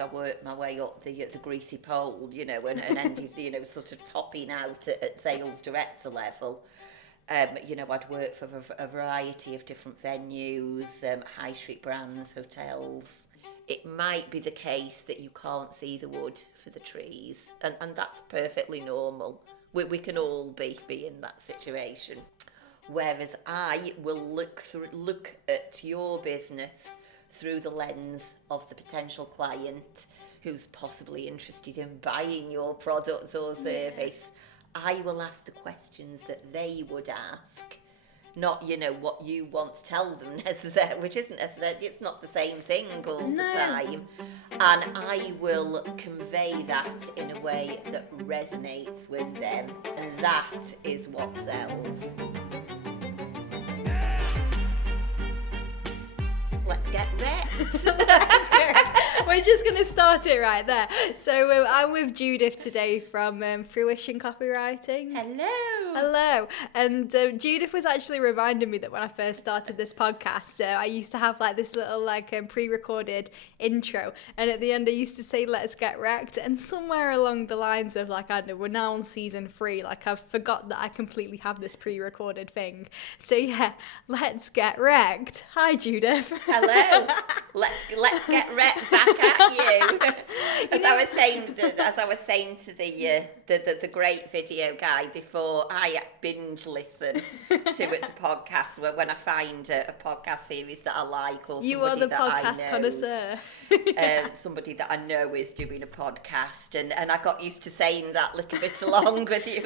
as I worked my way up the greasy pole, you know, and ended, you know, sort of topping out at sales director level. You know, I'd worked for a variety of different venues, high street brands, hotels. It might be the case that you can't see the wood for the trees, and that's perfectly normal. We can all be in that situation. Whereas I will look at your business through the lens of the potential client who's possibly interested in buying your product or service. I will ask the questions that they would ask, not, you know, what you want to tell them necessarily, which isn't necessarily, it's not the same thing all the time. And I will convey that in a way that resonates with them, and that is what sells. Let's get wrecked. Let's get wrecked. We're just going to start it right there. So I'm with Judith today from Fruition Copywriting. Hello. And Judith was actually reminding me that when I first started this podcast, I used to have like this little pre-recorded intro, and at the end I used to say let's get wrecked, and somewhere along the lines of like, I don't know, we're now on season 3, like I've forgot that I completely have this pre-recorded thing. So yeah, let's get wrecked. Hi Judith. Hello. Let's get wrecked back at you. As I was saying to the great video guy before, I binge listen to podcasts when I find a podcast series that I like, or you are the that podcast connoisseur. Somebody that I know is doing a podcast, and I got used to saying that little bit along with you.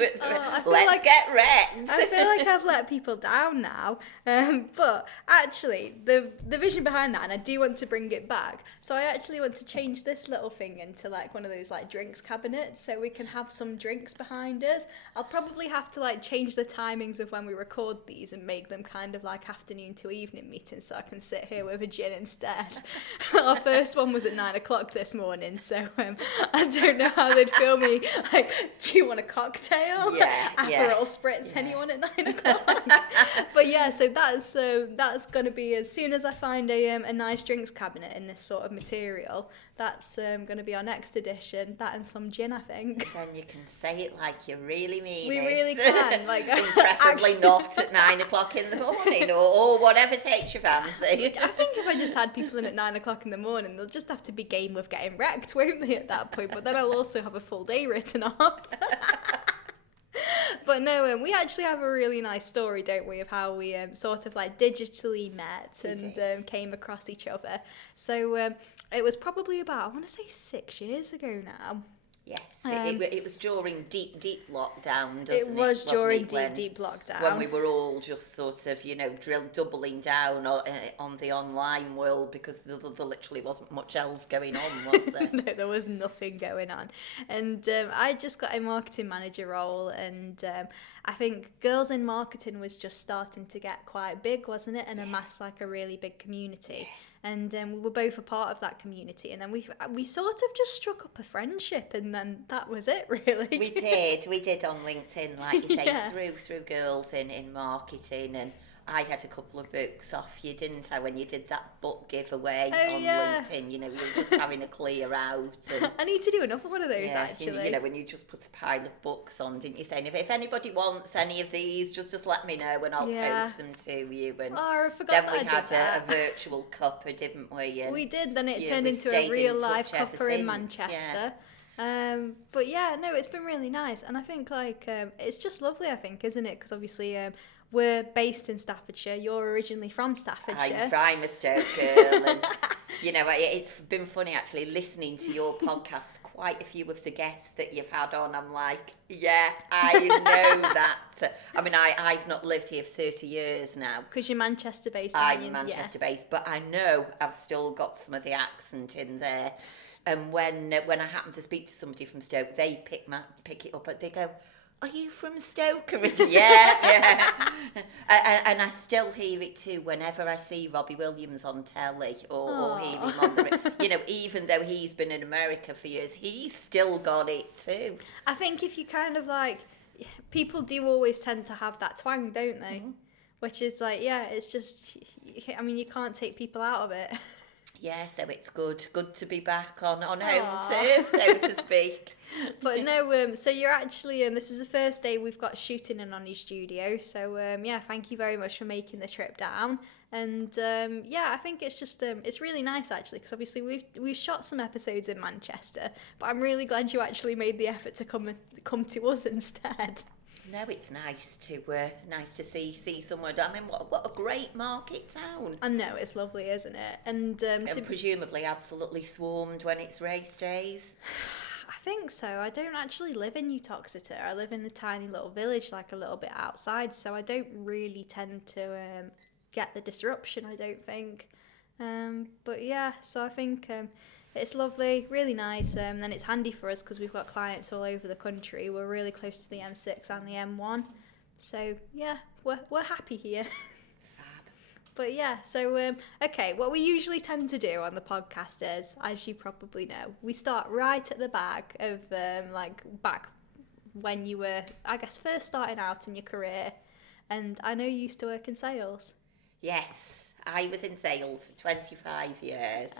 Let's get wrecked. I feel like I've let people down now, but actually the vision behind that, and I do want to bring it back, so I actually want to change this little thing into like one of those like drinks cabinets, so we can have some drinks behind us. I'll probably have to like change the timings of when we record these and make them kind of like afternoon to evening meetings, so I can sit here with a gin instead. Our first one was at 9 o'clock this morning, so I don't know how they'd feel me like, do you want a cocktail? Yeah, Aperol spritz, anyone at 9 o'clock? But yeah, so that's going to be, as soon as I find a nice drinks cabinet in this sort of material, that's going to be our next edition. That and some gin, I think. Then you can say it like you really mean we it. We really can. Like, preferably not at 9 o'clock in the morning, or whatever takes your fancy. I think if I just had people in at 9 o'clock in the morning, they'll just have to be game with getting wrecked, won't they, at that point? But then I'll also have a full day written off. But no, we actually have a really nice story, don't we, of how we sort of like digitally met and came across each other. So it was probably about, I want to say 6 years ago now. Yes, it was during deep lockdown, doesn't it? It was during deep lockdown. When we were all just sort of, you know, doubling down on the online world, because there literally wasn't much else going on, was there? No, there was nothing going on. And I just got a marketing manager role, and I think Girls in Marketing was just starting to get quite big, wasn't it? And amass like a really big community. And we were both a part of that community, and then we sort of just struck up a friendship, and then that was it, really. We did on LinkedIn, like you say, through Girls in Marketing, and I had a couple of books off you, didn't I, when you did that book giveaway on LinkedIn? You know, you were just having a clear out. And, I need to do another one of those, actually. You know, when you just put a pile of books on, didn't you, saying, if anybody wants any of these, just let me know and I'll post them to you. And I forgot then we had a virtual cuppa, didn't we? And, we did, then it turned into a real life cuppa in Manchester. But yeah, no, it's been really nice. And I think like it's just lovely, I think, isn't it? Because obviously we're based in Staffordshire. You're originally from Staffordshire. I'm a Stoke girl, and you know, it's been funny actually listening to your podcasts. Quite a few of the guests that you've had on, I'm like, yeah, I know that. I mean, I've not lived here for 30 years now. Because you're Manchester based. I'm Manchester based, but I know I've still got some of the accent in there. And when I happen to speak to somebody from Stoke, they pick it up, and they go, "Are you from Stoke originally?" Yeah. And I still hear it too whenever I see Robbie Williams on telly or hear him on the, you know, even though he's been in America for years, he's still got it too. I think if you kind of like, people do always tend to have that twang, don't they? Mm-hmm. Which is like, yeah, it's just, I mean, you can't take people out of it. Yeah, so it's good to be back on home Aw. turf, so to speak. But no, so you're actually, and this is the first day we've got shooting in on your studio. So yeah, thank you very much for making the trip down. And yeah, I think it's just it's really nice actually, because obviously we've shot some episodes in Manchester, but I'm really glad you actually made the effort to come to us instead. No, it's nice to see someone. I mean, what a great market town. I know, it's lovely, isn't it? And And presumably absolutely swarmed when it's race days. I think so. I don't actually live in Uttoxeter. I live in a tiny little village, like a little bit outside, so I don't really tend to get the disruption, I don't think. But yeah, so I think it's lovely, really nice, and it's handy for us because we've got clients all over the country. We're really close to the M6 and the M1, so yeah, we're happy here. But yeah, so okay, what we usually tend to do on the podcast is, as you probably know, we start right at the back of like back when you were, I guess, first starting out in your career, and I know you used to work in sales. Yes, I was in sales for 25 years.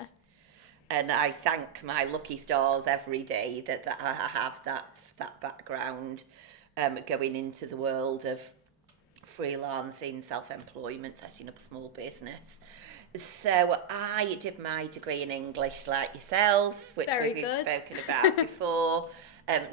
And I thank my lucky stars every day that I have that background going into the world of freelancing, self-employment, setting up a small business. So I did my degree in English like yourself, which we've spoken about before.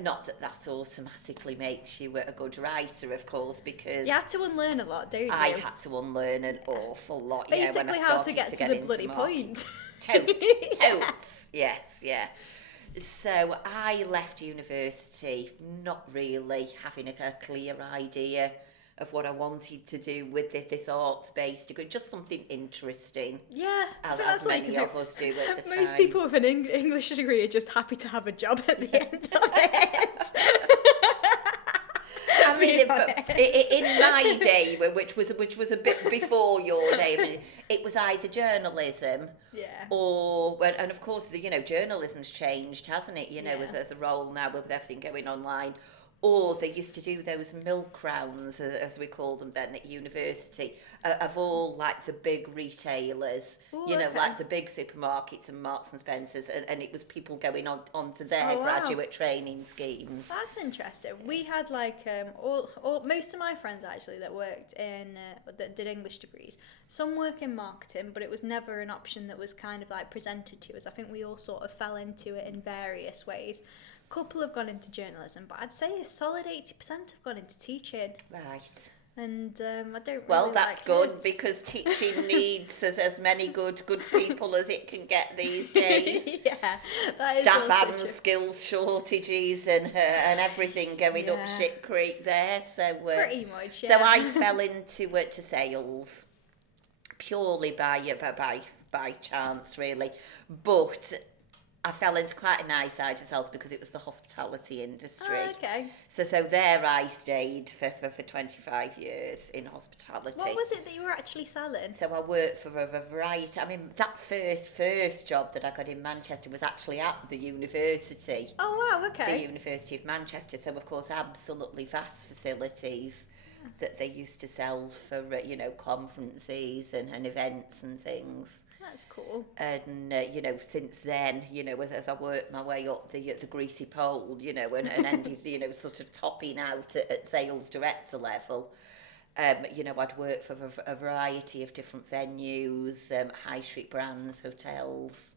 Not that automatically makes you a good writer, of course, because you have to unlearn a lot, don't you? I had to unlearn an awful lot. Basically, when I how started to get to the bloody point. Totes, yes, yeah. So I left university not really having a clear idea of what I wanted to do with this arts-based degree, just something interesting. Yeah, as many of us do at the time. Most people with an English degree are just happy to have a job at the end of it. I mean, in my day, which was a bit before your day, I mean, it was either journalism, and of course, journalism's changed, hasn't it? As a role now with everything going online. Or they used to do those milk rounds, as we call them then at university, of all like the big retailers, like the big supermarkets and Marks and Spencers, and it was people going onto their graduate training schemes. That's interesting. We had like most of my friends actually that worked in that did English degrees. Some work in marketing, but it was never an option that was kind of like presented to us. I think we all sort of fell into it in various ways. Couple have gone into journalism, but I'd say a solid 80% have gone into teaching. Right. And I don't. Well, really that's like good kids. because teaching needs as many good people as it can get these days. Yeah, that is staff and true. skills shortages and everything going up shit creek there. So pretty much. So I fell into to sales purely by chance, really, but I fell into quite a nice side of sales because it was the hospitality industry. Oh, okay. So there I stayed for 25 years in hospitality. What was it that you were actually selling? So I worked for a variety. I mean, that first job that I got in Manchester was actually at the university. Oh, wow, okay. The University of Manchester. So, of course, absolutely vast facilities that they used to sell for, conferences and events and things. That's cool. And, since then, as I worked my way up the greasy pole, and ended, sort of topping out at sales director level, I'd worked for a variety of different venues, high street brands, hotels.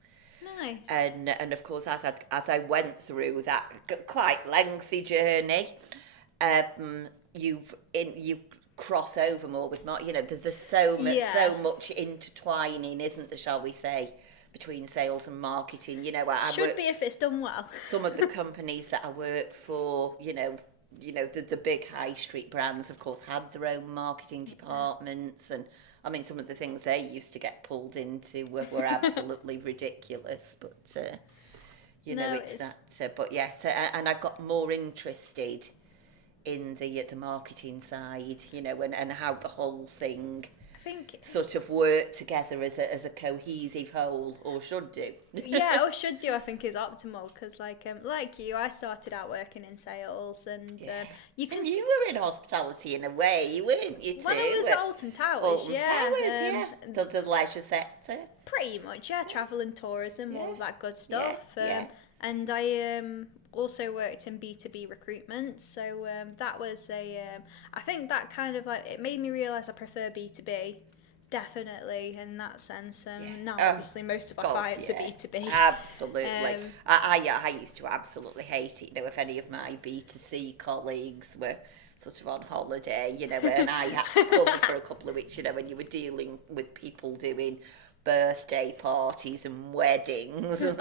Nice. And of course, as I went through that quite lengthy journey, you cross over more with there's so much intertwining, isn't there, shall we say, between sales and marketing. I should be if it's done well. Some of the companies that I work for, the big high street brands, of course, had their own marketing departments, and I mean, some of the things they used to get pulled into were absolutely ridiculous, but it's that. But yes, and I got more interested in the marketing side, and how the whole thing think sort of work together as a cohesive whole, or should do. yeah, or should do, I think is optimal, because like you, I started out working in sales, and you can And you were in hospitality in a way, weren't you too? when I was at Alton Towers, Alton Towers, the leisure sector. pretty much, travel and tourism, all that good stuff. Yeah. And I also worked in B2B recruitment, so that was I think that kind of like, it made me realise I prefer B2B, definitely, in that sense. Now obviously most of our clients are B2B. Absolutely. I used to absolutely hate it, if any of my B2C colleagues were sort of on holiday, and I had to cover for a couple of weeks, when you were dealing with people doing birthday parties and weddings, and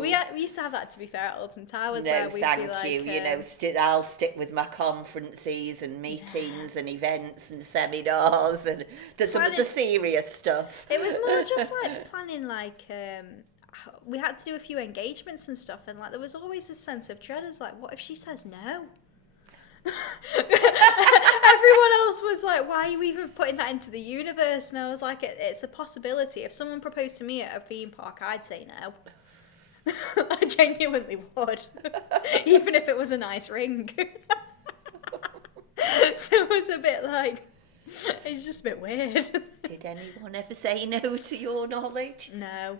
we used to have that, to be fair, at Alton Towers, no, where we'd thank be like, you. I'll stick with my conferences and meetings and events and seminars and the serious stuff. It was more just like planning, like we had to do a few engagements and stuff, and like there was always a sense of dread as like, what if she says no? Everyone else was like, why are you even putting that into the universe? And I was like, it's a possibility. If someone proposed to me at a theme park, I'd say no. I genuinely would, even if it was a nice ring. So it was a bit like, it's just a bit weird. Did anyone ever say no to your knowledge? No.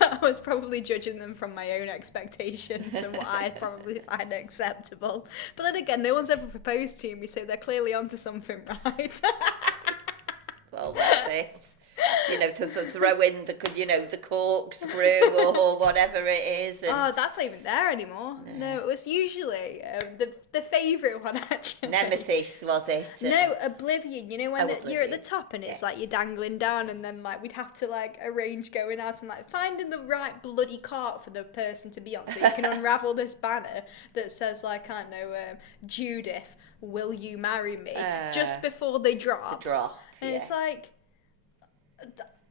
I was probably judging them from my own expectations and what I'd probably find acceptable. But then again, no one's ever proposed to me, so they're clearly onto something, right? Well, that's it. To throw in the corkscrew or whatever it is. Oh, that's not even there anymore. No, it was usually the favourite one, actually. Nemesis, was it? No, Oblivion. When Oblivion. you're at the top and it's like you're dangling down, and then like we'd have to like arrange going out and like finding the right bloody cart for the person to be on, so you can unravel this banner that says like, I don't know, Judith, will you marry me? Just before they drop. And it's like,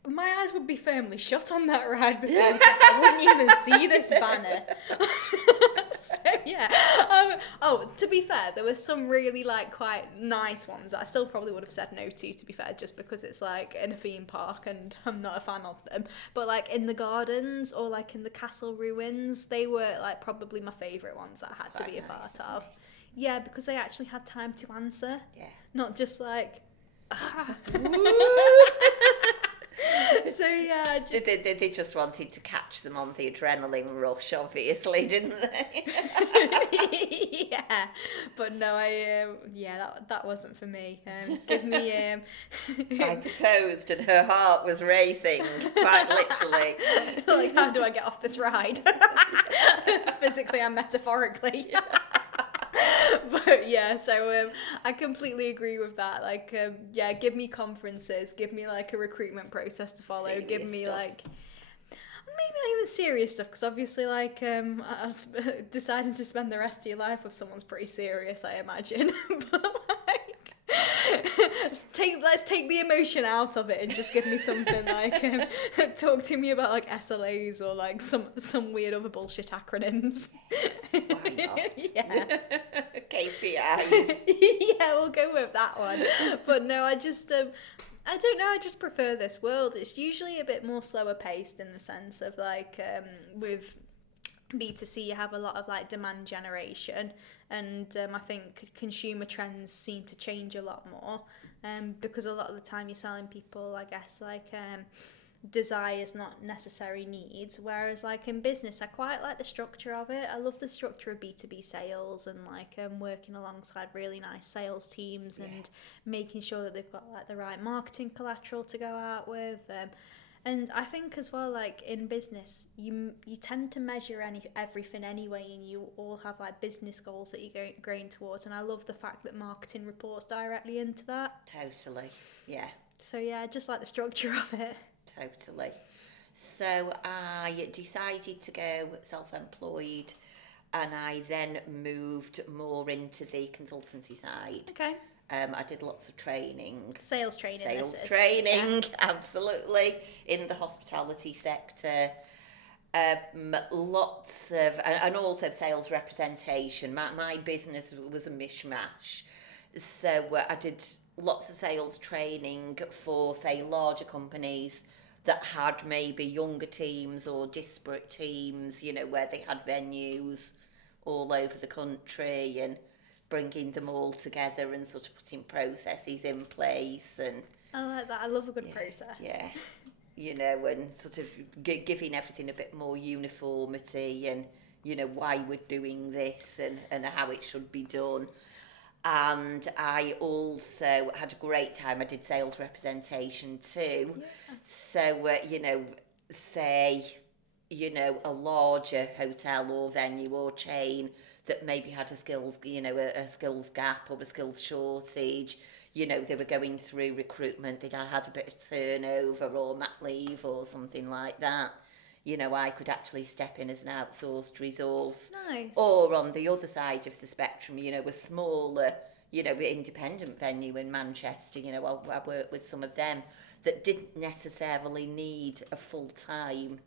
my eyes would be firmly shut on that ride before I wouldn't even see this banner. So to be fair, there were some really like quite nice ones that I still probably would have said no to be fair, just because it's like in a theme park and I'm not a fan of them. But like in the gardens or like in the castle ruins, they were like probably my favourite ones that I had to be a part of. Yeah, because they actually had time to answer. Yeah. Not just like, So yeah, they just wanted to catch them on the adrenaline rush, obviously, didn't they? Yeah, but no, that wasn't for me. Give me I proposed and her heart was racing, quite literally. Like, how do I get off this ride? Physically and metaphorically. But yeah, so I completely agree with that. Like, give me conferences, give me like a recruitment process to follow, serious give me stuff. like, maybe not even serious stuff, because obviously like deciding to spend the rest of your life with someone's pretty serious, I imagine. But like, let's take the emotion out of it and just give me something like talk to me about like SLAs or like some weird other bullshit acronyms. Yes, why not? Yeah. KPIs. Yeah, we'll go with that one. But no, I just I don't know, I just prefer this world. It's usually a bit more slower paced, in the sense of like with B2C you have a lot of like demand generation, and I think consumer trends seem to change a lot more, because a lot of the time you're selling people, I guess, like desires, not necessary needs, whereas like in business I quite like the structure of it. I love the structure of B2B sales, and like working alongside really nice sales teams and making sure that they've got like the right marketing collateral to go out with, and I think as well, like in business you tend to measure everything anyway, and you all have like business goals that you're going towards, and I love the fact that marketing reports directly into that. Totally, yeah. So yeah, I just like the structure of it. Totally. So I decided to go self-employed, and I then moved more into the consultancy side. Okay. I did lots of training. Sales training. Absolutely, in the hospitality sector. Lots of, and also sales representation. My business was a mishmash. So I did lots of sales training for, say, larger companies that had maybe younger teams or disparate teams, you know, where they had venues all over the country, and bringing them all together and sort of putting processes in place. And I like that. I love a good yeah, process. yeah, you know, and sort of giving everything a bit more uniformity, and, you know, why we're doing this, and how it should be done. And I also had a great time. I did sales representation too. Yeah. So, you know, say, you know, a larger hotel or venue or chain that maybe had a skills, you know, a skills gap or a skills shortage. You know, they were going through recruitment, they'd had a bit of turnover or mat leave or something like that. You know, I could actually step in as an outsourced resource. Nice. Or on the other side of the spectrum, you know, a smaller, you know, independent venue in Manchester, you know, I worked with some of them that didn't necessarily need a full-time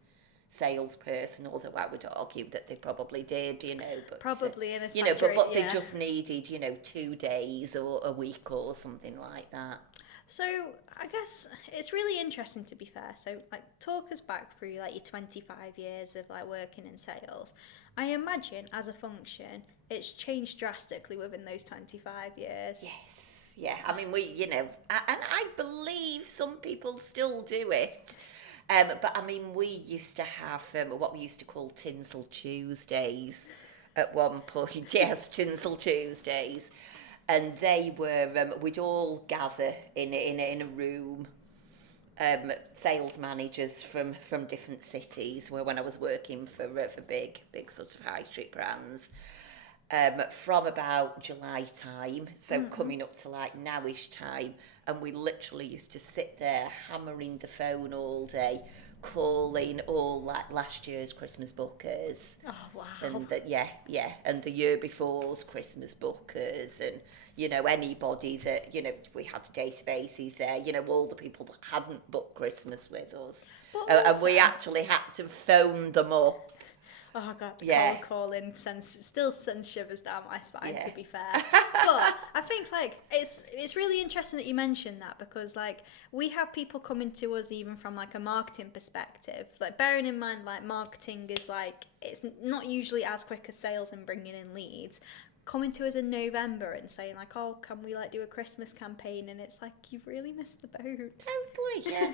salesperson, although I would argue that they probably did, you know. But, Probably in a you know, but yeah. they just needed, you know, 2 days or a week or something like that. So I guess it's really interesting, to be fair. So like, talk us back through like your 25 years of like working in sales. I imagine as a function, it's changed drastically within those 25 years. Yes, yeah. I mean, we, you know, and I believe some people still do it. But I mean, we used to have what we used to call Tinsel Tuesdays at one point. Yes, Tinsel Tuesdays. And they were, we'd all gather in a room, sales managers from different cities, where when I was working for big sort of high street brands, from about July time, so coming up to like nowish time, and we literally used to sit there hammering the phone all day, calling all like last year's Christmas bookers. Oh, wow. And and the year before's Christmas bookers, and, you know, anybody that, you know, we had databases there, you know, all the people that hadn't booked Christmas with us. And we actually had to phone them up. Oh god, Yeah. calling still sends shivers down my spine, Yeah. to be fair. But I think like it's really interesting that you mentioned that, because like we have people coming to us even from like a marketing perspective. Like, bearing in mind like marketing is like, it's not usually as quick as sales and bringing in leads. Coming to us in November and saying like, oh, can we like do a Christmas campaign? And it's like, you've really missed the boat. Totally, yeah.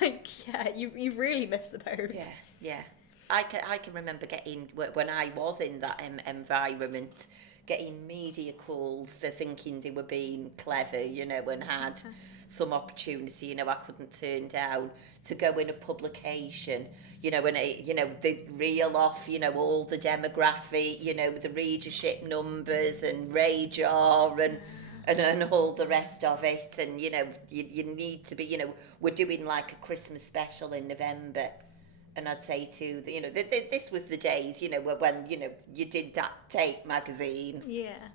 Like, yeah, you've really missed the boat. Yeah, yeah. I can remember getting, when I was in that environment, getting media calls, they're thinking they were being clever, you know, and had some opportunity, you know, I couldn't turn down, to go in a publication, you know, and you know, they reel off, you know, all the demographic, you know, the readership numbers and radar and all the rest of it. And, you know, you need to be, you know, we're doing like a Christmas special in November. And I'd say to the, you know, this was the days, you know, when, you know, you did that tape magazine,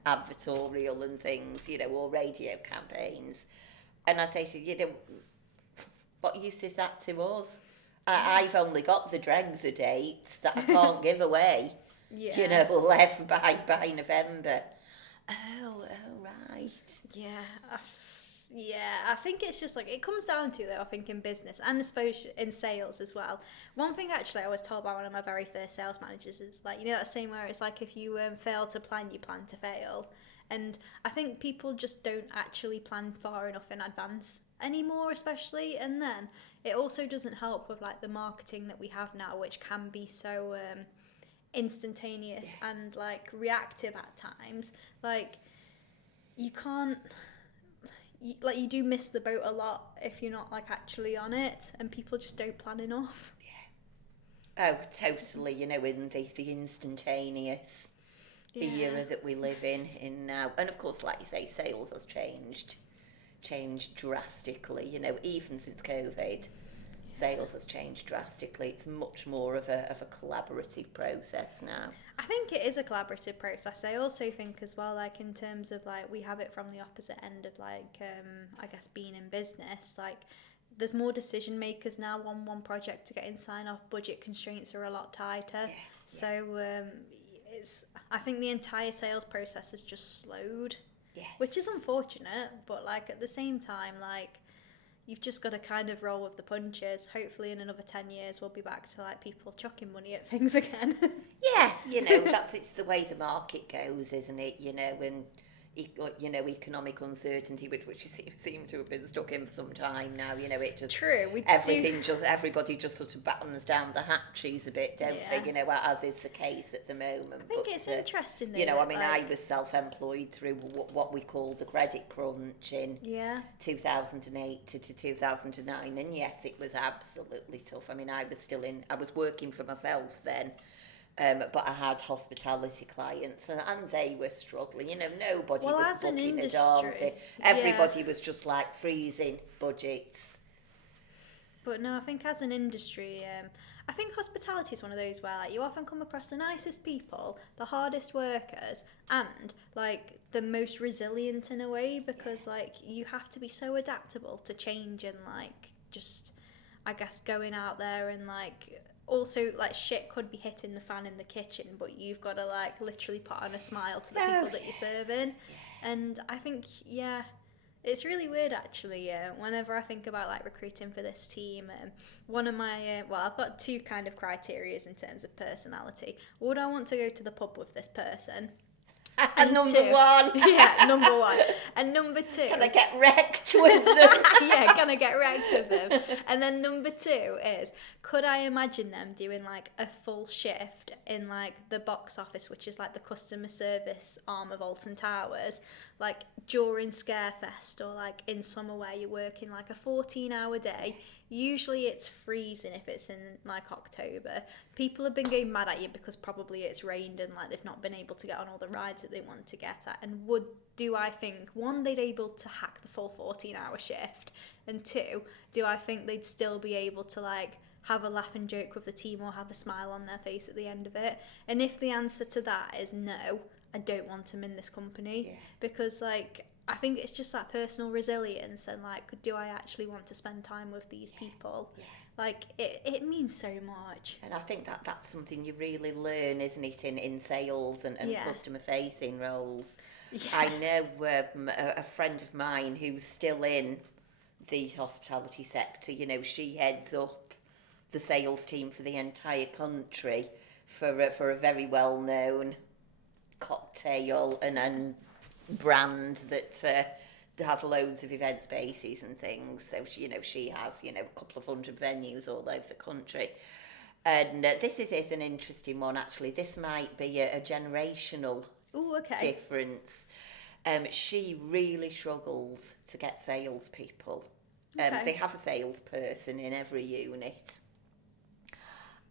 advertorial and things, you know, or radio campaigns. And I say to you, know, what use is that to us? I've only got the dregs of dates that I can't give away, you know, left by November. Oh, right. Yeah, I think it's just like, it comes down to, though, I think in business and I suppose in sales as well. One thing actually I was told by one of my very first sales managers is like, you know, that saying where it's like, if you fail to plan, you plan to fail. And I think people just don't actually plan far enough in advance anymore, especially. And then it also doesn't help with like the marketing that we have now, which can be so instantaneous and like reactive at times. Like, you can't, like, you do miss the boat a lot if you're not like actually on it, and people just don't plan enough. Oh, totally, you know, in the instantaneous era that we live in now. And of course, like you say, sales has changed drastically, you know, even since COVID. Sales has changed drastically. It's much more of a collaborative process now. I think it is a collaborative process. I also think as well, like in terms of like, we have it from the opposite end of like, I guess being in business, like there's more decision makers now on one project to get in sign off. Budget constraints are a lot tighter. So I think the entire sales process has just slowed. Yes. Which is unfortunate, but like at the same time, like you've just got to kind of roll with the punches. Hopefully in another 10 years we'll be back to like people chucking money at things again. Yeah, it's the way the market goes, isn't it? And economic uncertainty, which seem to have been stuck in for some time now. It just True. Everybody just sort of battens down the hatches a bit, don't they? As is the case at the moment. I think it's interesting. Though, I was self-employed through what we call the credit crunch in 2008 to 2009, and yes, it was absolutely tough. I was working for myself then. But I had hospitality clients and they were struggling. Nobody was booking a darn thing. Everybody was just like freezing budgets. But no, I think as an industry, I think hospitality is one of those where like, you often come across the nicest people, the hardest workers, and like the most resilient in a way, because like you have to be so adaptable to change and like just, I guess, going out there and like... Also, like, shit could be hitting the fan in the kitchen, but you've got to, like, literally put on a smile to the people that you're serving. Yeah. And I think, it's really weird, actually, whenever I think about, like, recruiting for this team. One of my, I've got two kind of criterias in terms of personality. Would I want to go to the pub with this person? And number one. Yeah, number one. And number two. Can I get wrecked with them? Yeah, can I get wrecked with them? And then number two is, could I imagine them doing like a full shift in like the box office, which is like the customer service arm of Alton Towers, like during Scarefest or like in summer where you're working like a 14-hour day. Usually it's freezing if it's in like October. People have been going mad at you because probably it's rained and like they've not been able to get on all the rides that they want to get at. And do I think, one, they'd able to hack the full 14-hour shift, and two, do I think they'd still be able to like have a laugh and joke with the team or have a smile on their face at the end of it? And if the answer to that is no, I don't want them in this company, because like I think it's just that personal resilience and like, do I actually want to spend time with these people? Yeah. Like it means so much. And I think that's something you really learn, isn't it, in sales and customer facing roles. Yeah. I know a friend of mine who's still in the hospitality sector. She heads up the sales team for the entire country for a very well known cocktail and brand that has loads of event spaces and things. So she has a couple of hundred venues all over the country. And this is an interesting one, actually. This might be a generational difference. She really struggles to get salespeople. They have a salesperson in every unit,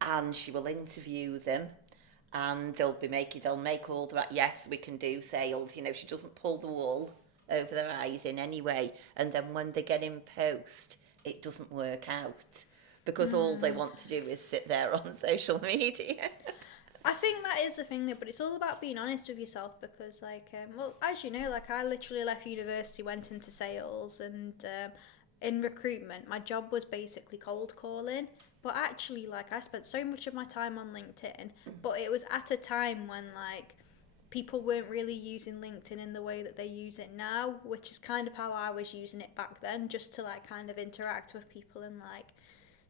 and she will interview them. And they'll make all the yes, we can do sales. She doesn't pull the wool over their eyes in any way. And then when they get in post, it doesn't work out because all they want to do is sit there on social media. I think that is the thing, though, but it's all about being honest with yourself, because, like, as you know, like, I literally left university, went into sales, and in recruitment, my job was basically cold calling. But actually, like, I spent so much of my time on LinkedIn, but it was at a time when, like, people weren't really using LinkedIn in the way that they use it now, which is kind of how I was using it back then, just to, like, kind of interact with people and, like,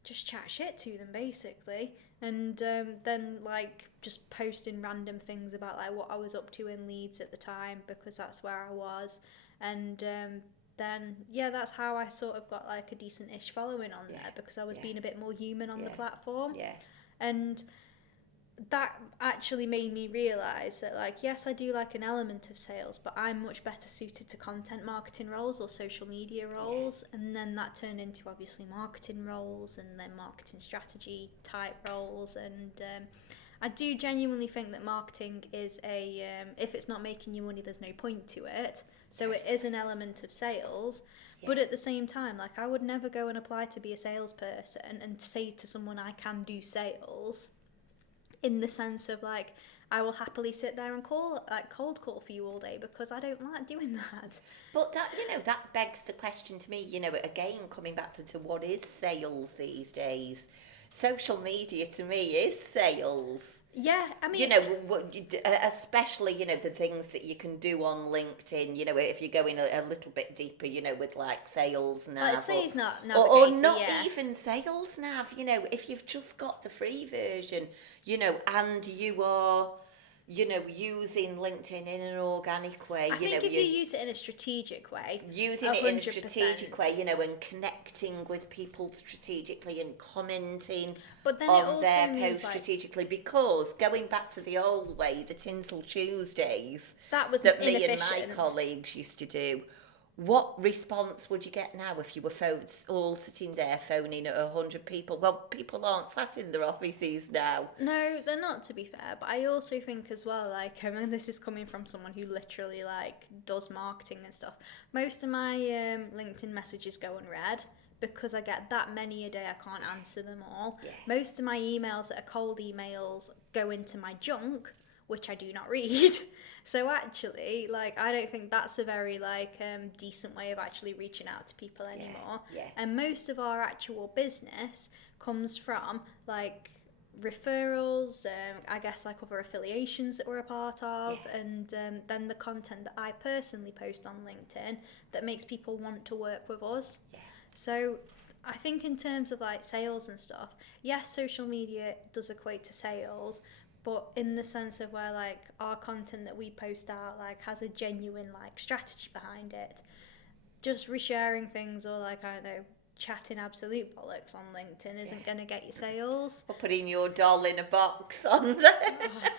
just chat shit to them, basically. And then, like, just posting random things about, like, what I was up to in Leeds at the time, because that's where I was. And then that's how I sort of got like a decent-ish following on there, because I was being a bit more human on the platform. And that actually made me realise that, like, yes, I do like an element of sales, but I'm much better suited to content marketing roles or social media roles. And then that turned into obviously marketing roles and then marketing strategy type roles. And I do genuinely think that marketing is if it's not making you money, there's no point to it. So it is an element of sales, but at the same time, like, I would never go and apply to be a salesperson and say to someone I can do sales, in the sense of, like, I will happily sit there and cold call for you all day, because I don't like doing that. But that begs the question to me, again, coming back to what is sales these days. social media to me is sales. Yeah, I mean, You know, especially, you know, the things that you can do on LinkedIn, you know, if you're going a little bit deeper, you know, with like sales nav. let's say he's not Or navigator, not yeah. even sales nav, you know, if you've just got the free version, you know, and you are, you know, using LinkedIn in an organic way. I you think know, if you use it in a strategic way, using it in a 100%. strategic way, you know, and connecting with people strategically and commenting But then it on also their means, posts like, strategically, because going back to the old way, the Tinsel Tuesdays that was that me and my inefficient. colleagues used to do, what response would you get now if you were all sitting there phoning at 100 people? Well, people aren't sat in their offices now. No, they're not, to be fair. But I also think as well, like, and this is coming from someone who literally like does marketing and stuff. Most of my LinkedIn messages go unread because I get that many a day. I can't answer them all. Yeah. Most of my emails that are cold emails go into my junk, which I do not read. So actually, like, I don't think that's a very like decent way of actually reaching out to people anymore. Yeah. And most of our actual business comes from like referrals, I guess like other affiliations that we're a part of, and then the content that I personally post on LinkedIn that makes people want to work with us. Yeah. So I think in terms of like sales and stuff, yes, social media does equate to sales, but in the sense of where like our content that we post out like has a genuine like strategy behind it. Just resharing things or like, I don't know, chatting absolute bollocks on LinkedIn isn't going to get you sales. Or putting your doll in a box on there. God,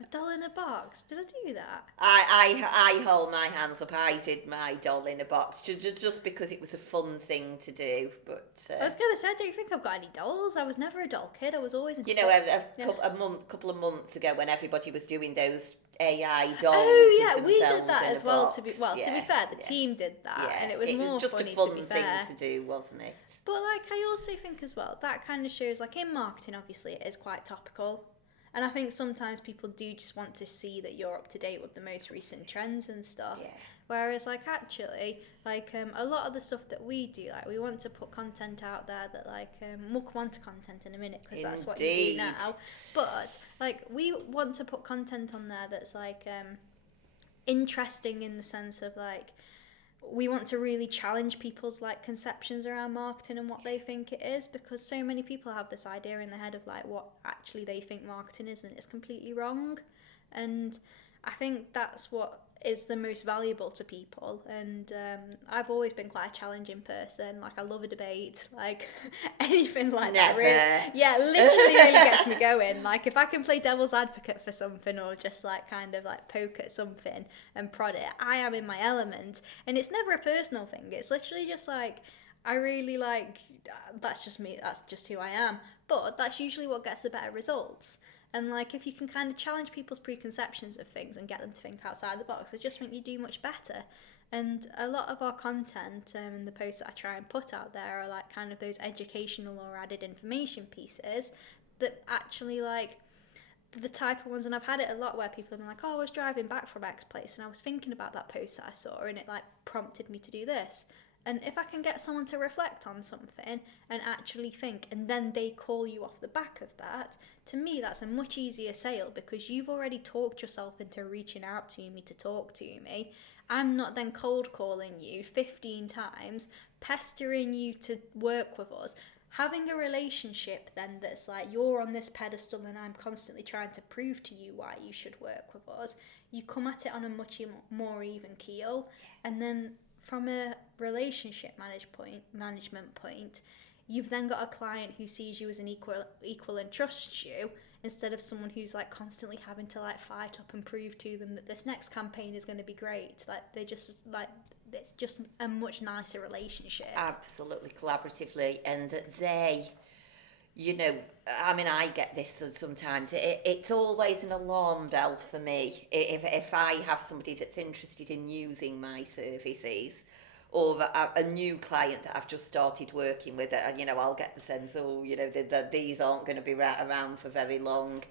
a doll in a box. Did I do that? I hold my hands up. I did my doll in a box just because it was a fun thing to do. But I was going to say, I don't think I've got any dolls. I was never a doll kid. I was always into you know, couple of months ago when everybody was doing those AI dolls. Oh yeah, of we themselves did that in as a well. box. To be fair, the team did that, and it was more just funny, a fun to be thing fair. to do, wasn't it? But like, I also think as well that kind of shows, like in marketing, obviously it is quite topical, and I think sometimes people do just want to see that you're up to date with the most recent trends and stuff. Yeah. Whereas like actually, like a lot of the stuff that we do, like we want to put content out there that like we'll come on to content in a minute because that's what you do Indeed. now. But like we want to put content on there that's like interesting in the sense of like we want to really challenge people's like conceptions around marketing and what they think it is, because so many people have this idea in their head of like what actually they think marketing is, and it's completely wrong. And I think that's what is the most valuable to people, and I've always been quite a challenging person. Like I love a debate, like anything like that really, yeah, literally really gets me going. Like if I can play devil's advocate for something or just like kind of like poke at something and prod it, I am in my element. And it's never a personal thing, it's literally just like I really like, that's just me, that's just who I am. But that's usually what gets the better results. And like if you can kind of challenge people's preconceptions of things and get them to think outside the box, I just think you do much better. And a lot of our content and the posts that I try and put out there are like kind of those educational or added information pieces that actually like the type of ones, and I've had it a lot where people have been like, oh, I was driving back from X place and I was thinking about that post that I saw and it like prompted me to do this. And if I can get someone to reflect on something and actually think, and then they call you off the back of that, to me that's a much easier sale, because you've already talked yourself into reaching out to me to talk to me. I'm not then cold calling you 15 times, pestering you to work with us. Having a relationship then that's like you're on this pedestal and I'm constantly trying to prove to you why you should work with us. You come at it on a much more even keel, and then from a relationship management point, you've then got a client who sees you as an equal and trusts you, instead of someone who's like constantly having to like fight up and prove to them that this next campaign is going to be great. Like they just like, it's just a much nicer relationship. Absolutely collaboratively, and that they, you know, I mean, I get this sometimes. It's always an alarm bell for me if I have somebody that's interested in using my services, or a new client that I've just started working with. You know, I'll get the sense, oh, you know, that these aren't going to be around for very long.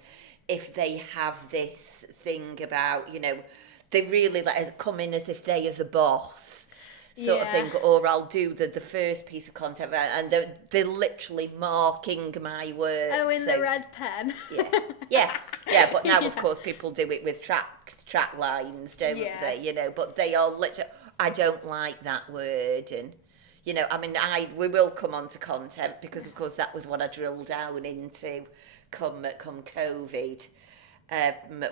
If they have this thing about, you know, they really like come in as if they are the boss. sort of Yeah. thing, or I'll do the first piece of content and they're literally marking my work. Oh, in so, the red pen. yeah. But now, of Yeah. course, people do it with track lines, don't Yeah. they? You know, but they are literally. I don't like that word, and you know, I mean, we will come on to content because, of course, that was what I drilled down into come COVID,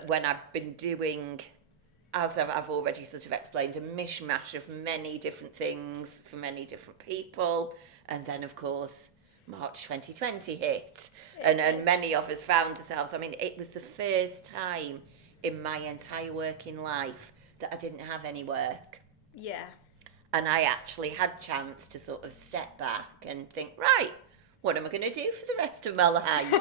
when I've been doing, as I've already sort of explained, a mishmash of many different things for many different people. And then, of course, March 2020 hit. And many of us found ourselves, I mean, it was the first time in my entire working life that I didn't have any work. Yeah. And I actually had chance to sort of step back and think, right, what am I going to do for the rest of my life?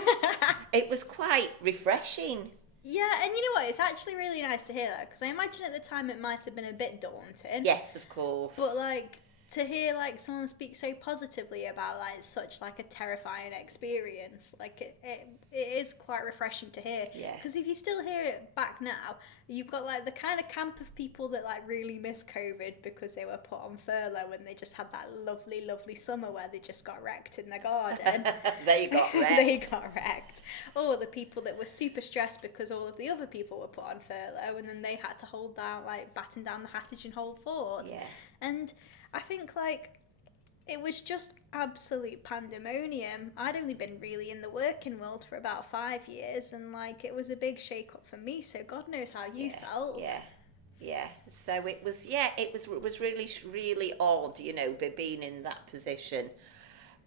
It was quite refreshing. Yeah, and you know what? It's actually really nice to hear that, because I imagine at the time it might have been a bit daunting. Yes, of course. But like, to hear like someone speak so positively about like such like a terrifying experience, like it is quite refreshing to hear. Yeah. Because if you still hear it back now, you've got like the kind of camp of people that like really miss COVID because they were put on furlough and they just had that lovely summer where they just got wrecked in their garden. They got wrecked. They got wrecked. Or the people that were super stressed because all of the other people were put on furlough and then they had to hold down, like batten down the hattage and hold fort. Yeah. And I think like it was just absolute pandemonium. I'd only been really in the working world for about 5 years, and like it was a big shake up for me, so God knows how you felt. Yeah. So it was really odd, you know, being in that position.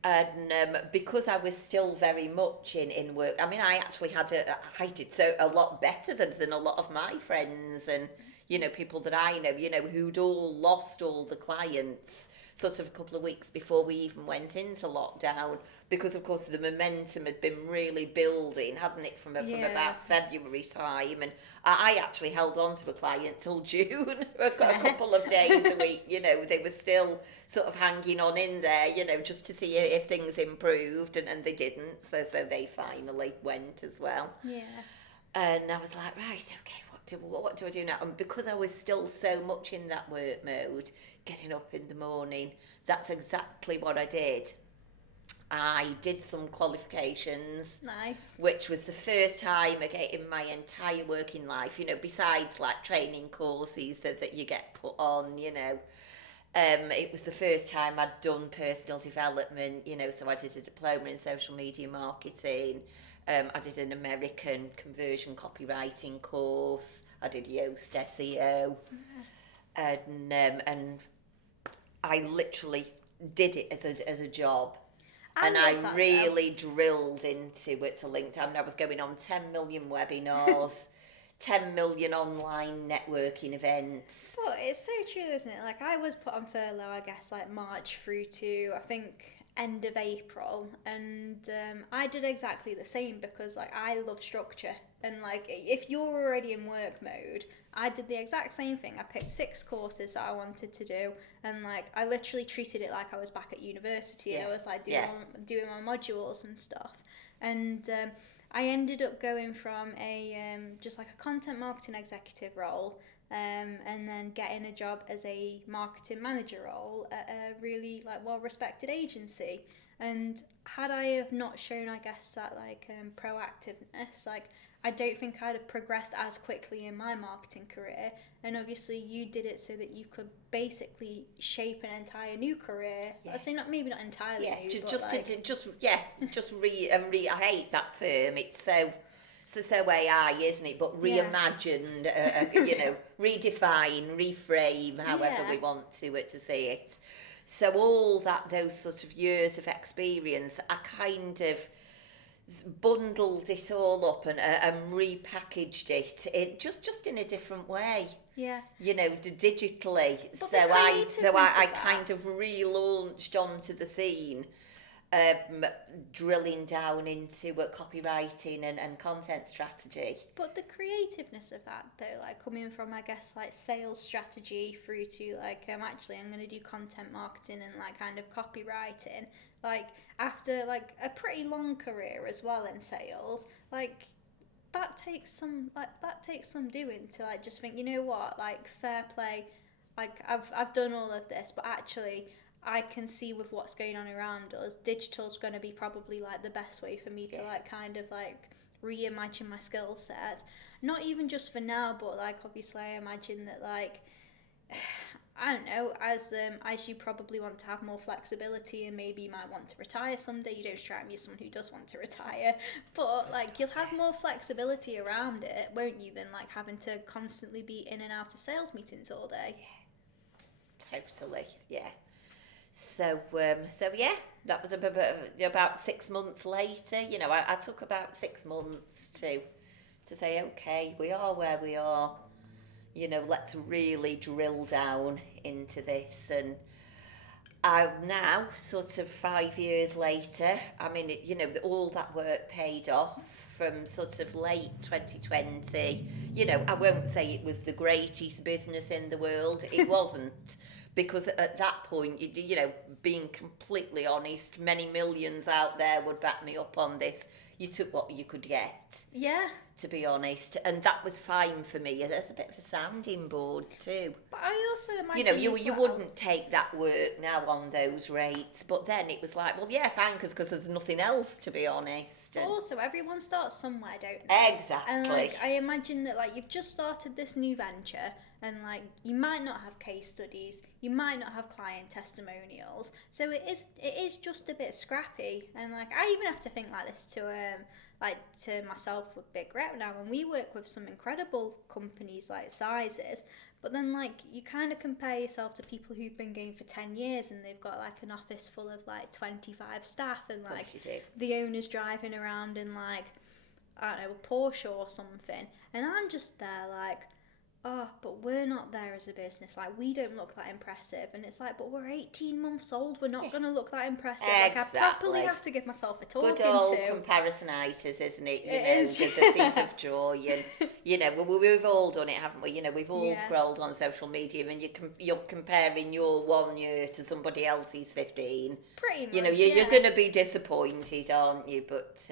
And because I was still very much in work, I mean, I actually I did so a lot better than a lot of my friends and, you know, people that I know, you know, who'd all lost all the clients sort of a couple of weeks before we even went into lockdown, because of course the momentum had been really building, hadn't it, from about February time. And I actually held on to a client till June, a couple of days a week, you know, they were still sort of hanging on in there, you know, just to see if things improved, and they didn't, so they finally went as well. Yeah. And I was like, right, okay, what do I do now? And because I was still so much in that work mode, getting up in the morning, that's exactly what I did. I did some qualifications. Nice. Which was the first time again in my entire working life, you know, besides like training courses that you get put on, you know. It was the first time I'd done personal development, you know, so I did a diploma in social media marketing. I did an American conversion copywriting course. I did Yoast SEO. And I literally did it as a job. I really drilled into it to LinkedIn. I mean, I was going on 10 million webinars, 10 million online networking events. But it's so true, isn't it? Like, I was put on furlough, I guess, like March through to, I think, end of April, and I did exactly the same because like I love structure, and like if you're already in work mode, I did the exact same thing. I picked 6 courses that I wanted to do, and like I literally treated it like I was back at university. Yeah. I was like doing my modules and stuff, and I ended up going from a just like a content marketing executive role, and then getting a job as a marketing manager role at a really like well-respected agency. And had I have not shown, I guess, that like proactiveness, like I don't think I'd have progressed as quickly in my marketing career. And obviously you did it so that you could basically shape an entire new career. Yeah. I'd say maybe not entirely new, but I hate that term. It's so AI, isn't it? But reimagined, you know, redefine, reframe, however we want to see it. So all those sort of years of experience, I kind of bundled it all up and repackaged it just in a different way. Yeah. You know, digitally. But So I kind of relaunched onto the scene. Drilling down into copywriting and content strategy. But the creativeness of that, though, like coming from, I guess, like sales strategy through to like actually I'm going to do content marketing and like kind of copywriting, like after like a pretty long career as well in sales, like that takes some doing to like just think, you know what, like fair play, like I've done all of this, but actually I can see with what's going on around us, digital's going to be probably like the best way for me to like kind of like reimagine my skill set. Not even just for now, but like obviously I imagine that like I don't know, as you probably want to have more flexibility and maybe you might want to retire someday. You don't strike me as someone who does want to retire, but like you'll have more flexibility around it, won't you, than like having to constantly be in and out of sales meetings all day. Totally, yeah. So yeah, that was about 6 months later. You know, I took about 6 months to say, okay, we are where we are. You know, let's really drill down into this. And I'm now, sort of 5 years later, I mean, you know, all that work paid off from sort of late 2020. You know, I won't say it was the greatest business in the world. It wasn't. Because at that point, you know, being completely honest, many millions out there would back me up on this. You took what you could get. Yeah. To be honest, and that was fine for me as a bit of a sounding board too. But I also imagine, you know, you wouldn't take that work now on those rates, but then it was like, well, yeah, fine, because there's nothing else, to be honest. But also, everyone starts somewhere, don't they? Exactly. And like, I imagine that like you've just started this new venture, and like you might not have case studies, you might not have client testimonials, so it is just a bit scrappy. And like I even have to think like this to myself with Big Rep now, and we work with some incredible companies like sizes, but then like you kind of compare yourself to people who've been going for 10 years and they've got like an office full of like 25 staff and like the owner's driving around in like, I don't know, a Porsche or something, and I'm just there like, oh, but we're not there as a business. Like, we don't look that impressive. And it's like, but we're 18 months old. We're not going to look that impressive. Exactly. Like, I properly have to give myself a talking to. Good old comparisonitis, isn't it? You know, the thief of joy. And, you know, we've all done it, haven't we? You know, we've all scrolled on social media and you're comparing your 1 year to somebody else's 15. Pretty much, you know, you're going to be disappointed, aren't you? But...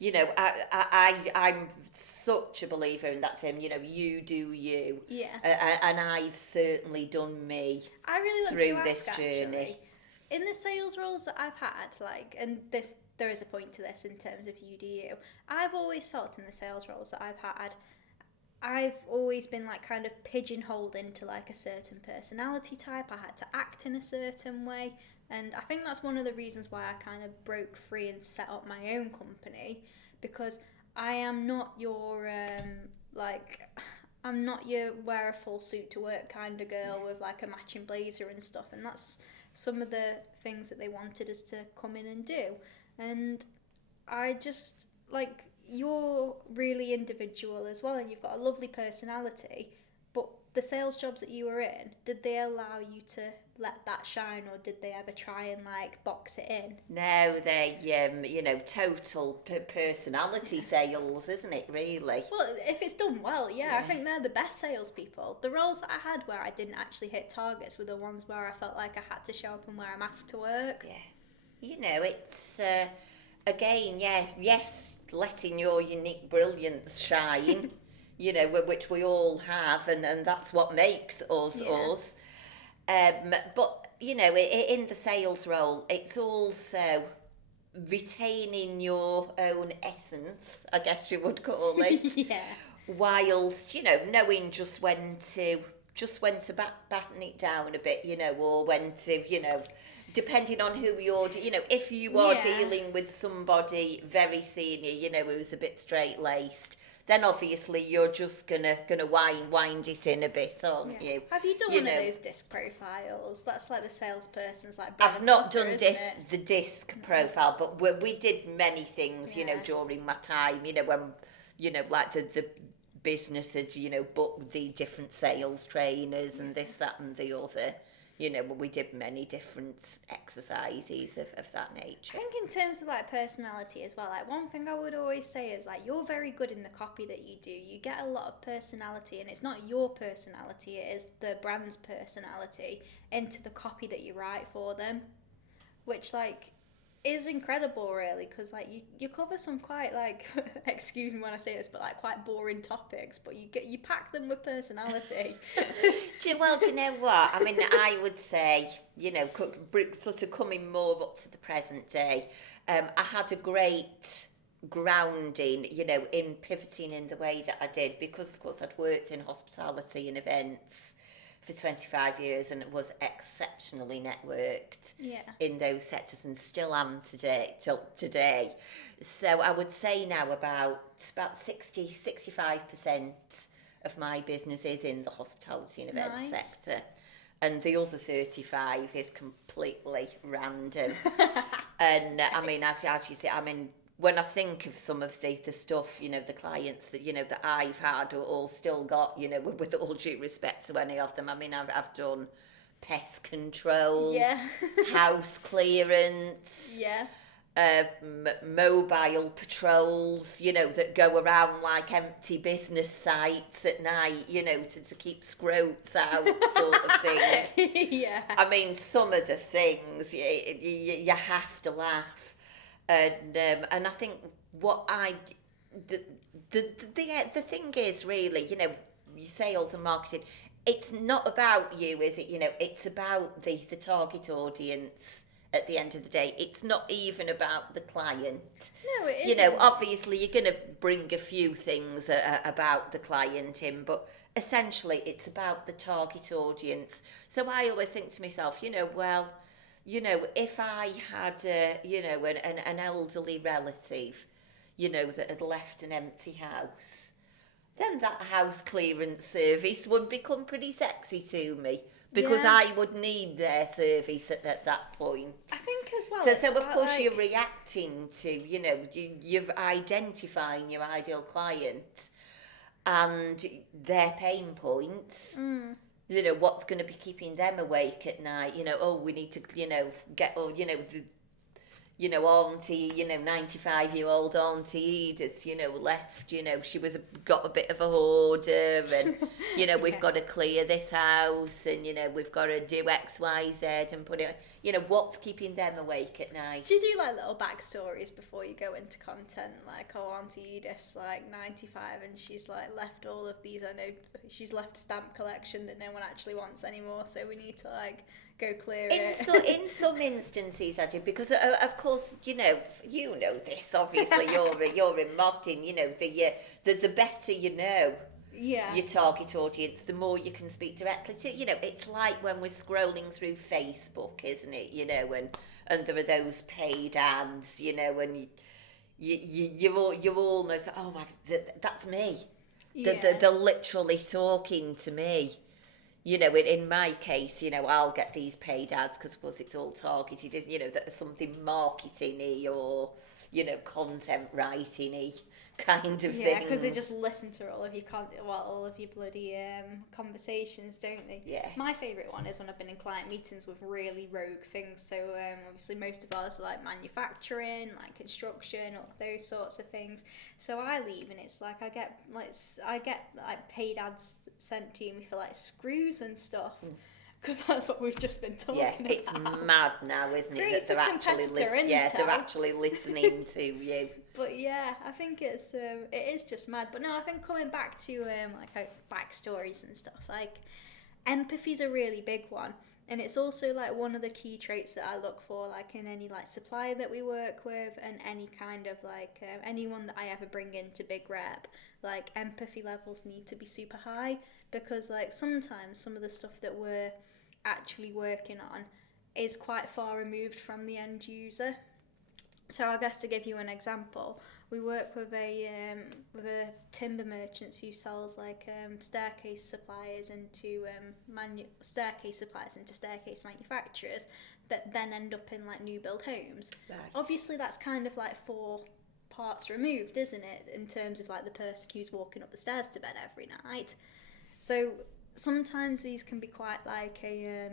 you know, I'm such a believer in that term. You know, you do you. Yeah. And I've certainly done me. I really want through to this ask, journey. Actually, in the sales roles that I've had, like, and there is a point to this in terms of you do you. I've always felt in the sales roles that I've had, I've always been like kind of pigeonholed into like a certain personality type. I had to act in a certain way. And I think that's one of the reasons why I kind of broke free and set up my own company, because I am not your, I'm not your wear a full suit to work kind of girl with like a matching blazer and stuff. And that's some of the things that they wanted us to come in and do. And I just, like, you're really individual as well, and you've got a lovely personality, but the sales jobs that you were in, did they allow you to let that shine, or did they ever try and like box it in? No, they you know, total personality sales, isn't it, really? Well, if it's done well, I think they're the best salespeople. The roles that I had where I didn't actually hit targets were the ones where I felt like I had to show up and where I'm asked to work. Yeah, you know, it's again, yes, letting your unique brilliance shine. You know, which we all have, and that's what makes us us. But, you know, in the sales role, it's also retaining your own essence, I guess you would call it. Yeah. Whilst, you know, knowing just when to batten it down a bit, you know, or when to, you know, depending on who you're, you know, if you are dealing with somebody very senior, you know, who's a bit straight-laced, then obviously you're just gonna wind it in a bit, aren't you? Have you done one of those disc profiles? That's like the salesperson's like. I've not done the disc profile, but we did many things, you know, during my time. You know, when, you know, like the business had, you know, booked the different sales trainers and this, that, and the other. You know, we did many different exercises of that nature. I think in terms of like personality as well, like one thing I would always say is like you're very good in the copy that you do. You get a lot of personality, and it's not your personality, it is the brand's personality into the copy that you write for them, which like is incredible, really, because like you cover some quite like excuse me when I say this, but like quite boring topics, but you pack them with personality. Do you know what? I mean, I would say, sort of coming more up to the present day, I had a great grounding, in pivoting in the way that I did, because of course I'd worked in hospitality and events for 25 years and was exceptionally networked in those sectors, and still am till today. So I would say now about 65% of my business is in the hospitality and event sector, and the other 35 is completely random. And I mean, as you say, I mean, when I think of some of the stuff, the clients that, that I've had or still got, with all due respect to any of them, I mean, I've done pest control, house clearance, mobile patrols, that go around like empty business sites at night, to keep scrotes out, sort of thing. I meing, some of the things, you have to laugh. And I think the thing is really, sales and marketing, it's not about you, is it? It's about the target audience at the end of the day. It's not even about the client. No, it isn't. Obviously you're going to bring a few things about the client in, but essentially it's about the target audience. So I always think to myself, if I had, an elderly relative, that had left an empty house, then that house clearance service would become pretty sexy to me, because I would need their service at that point. I think as well. So of course you're reacting to, you're identifying your ideal client and their pain points. What's going to be keeping them awake at night? We need to, get, auntie, 95-year-old auntie Edith, left, she got a bit of a hoarder, and, we've got to clear this house, and, we've got to do X, Y, Z, and put it, what's keeping them awake at night. Do you do like little backstories before you go into content? Like, Auntie Edith's like 95 and she's like left all of these, I know she's left a stamp collection that no one actually wants anymore, so we need to like go clear it. In some instances I do, because of course, you know this, obviously you're in marketing, the better your target audience, the more you can speak directly to. It's like when we're scrolling through Facebook, isn't it? And there are those paid ads, and you're almost, oh my, that's me. They're literally talking to me. In my case, I'll get these paid ads because, of course, it's all targeted, that are something marketing-y or, content writing-y kind of thing. Yeah, because they just listen to all of your bloody conversations, don't they? Yeah. My favourite one is when I've been in client meetings with really rogue things. So obviously most of ours are like manufacturing, like construction, all those sorts of things. So I leave and it's like I get like paid ads sent to me for like screws and stuff. Because that's what we've just been talking about. Yeah, it's mad now, isn't it? That they're actually listening to you. But yeah, I think it is just mad. But no, I think coming back to like backstories and stuff, like empathy's a really big one, and it's also like one of the key traits that I look for, like in any like supplier that we work with, and any kind of like anyone that I ever bring into big rep. Like empathy levels need to be super high, because like sometimes some of the stuff that we're actually working on is quite far removed from the end user. So I guess to give you an example, we work with a timber merchant who sells like staircase suppliers into staircase manufacturers that then end up in like new build homes. Right. Obviously that's kind of like 4 parts removed, isn't it, in terms of like the person who's walking up the stairs to bed every night. So sometimes these can be quite like a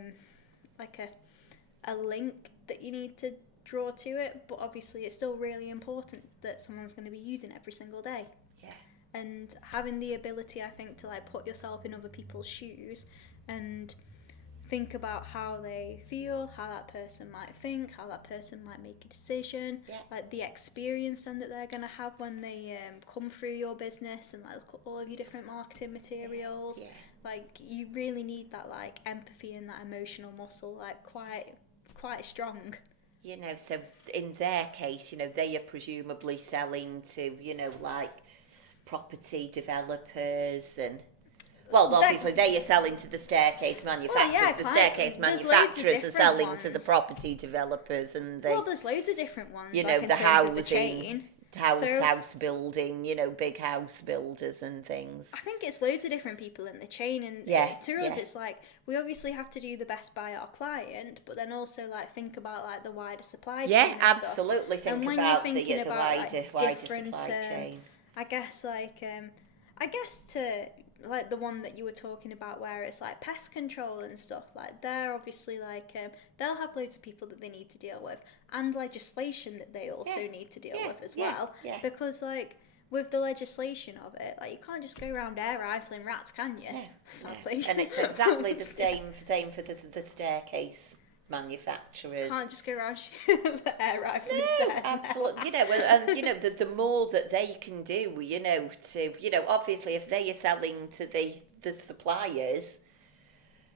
link that you need to draw to it, but obviously it's still really important that someone's going to be using every single day. Yeah. And having the ability, I think, to like put yourself in other people's shoes and think about how they feel, how that person might think, how that person might make a decision, like the experience then that they're going to have when they come through your business, and like look at all of your different marketing materials. Like you really need that like empathy and that emotional muscle like quite strong. You know, so in their case, you know, they are presumably selling to, you know, like property developers and... Well, obviously they are selling to the staircase manufacturers. The staircase manufacturers are selling to the property developers, and they... Well, there's loads of different ones. You know, like the housing, house building, you know, big house builders and things. I think it's loads of different people in the chain, and to us it's like we obviously have to do the best by our client, but then also like think about like the wider supply chain. Yeah, absolutely. Think about the wider different, supply chain. I guess to like the one that you were talking about where it's like pest control and stuff, like they're obviously like they'll have loads of people that they need to deal with, and legislation that they also need to deal with as well, because like with the legislation of it, like you can't just go around air rifling rats, can you? Sadly. And it's exactly the same for the staircase manufacturers. Can't just go around air rifling stairs. Absolutely. You know, and you know, the more that they can do, you know, to, you know, obviously if they are selling to the suppliers,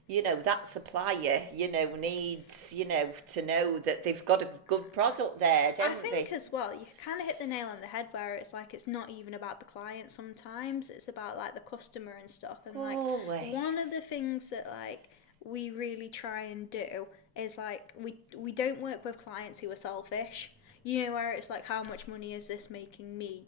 you know, that supplier, you know, needs, you know, to know that they've got a good product there, don't they? I think as well, you kind of hit the nail on the head where it's like it's not even about the client sometimes, it's about like the customer and stuff. And like one of the things that like we really try and do is like we don't work with clients who are selfish, you know, where it's like how much money is this making me,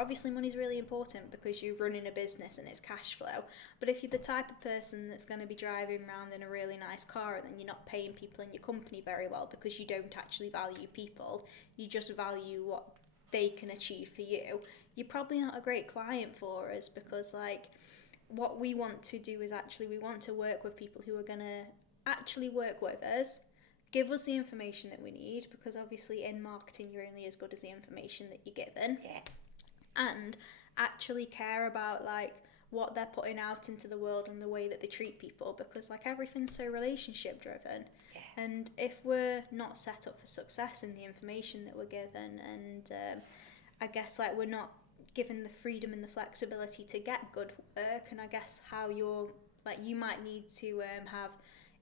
obviously money's really important because you're running a business and it's cash flow, but if you're the type of person that's going to be driving around in a really nice car and then you're not paying people in your company very well because you don't actually value people, you just value what they can achieve for you, you're probably not a great client for us, because like what we want to do is actually we want to work with people who are going to actually work with us, give us the information that we need, because obviously in marketing you're only as good as the information that you're given, and actually care about like what they're putting out into the world and the way that they treat people, because like everything's so relationship driven, and if we're not set up for success in the information that we're given, and I guess like we're not given the freedom and the flexibility to get good work, and I guess how you're like you might need to have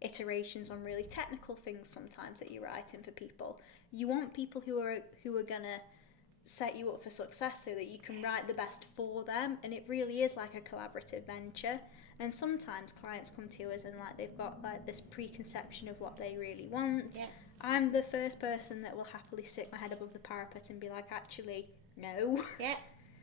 iterations on really technical things sometimes that you're writing for people. You want people who are gonna set you up for success so that you can write the best for them, and it really is like a collaborative venture. And sometimes clients come to us and like they've got like this preconception of what they really want. I'm the first person that will happily stick my head above the parapet and be like, actually no.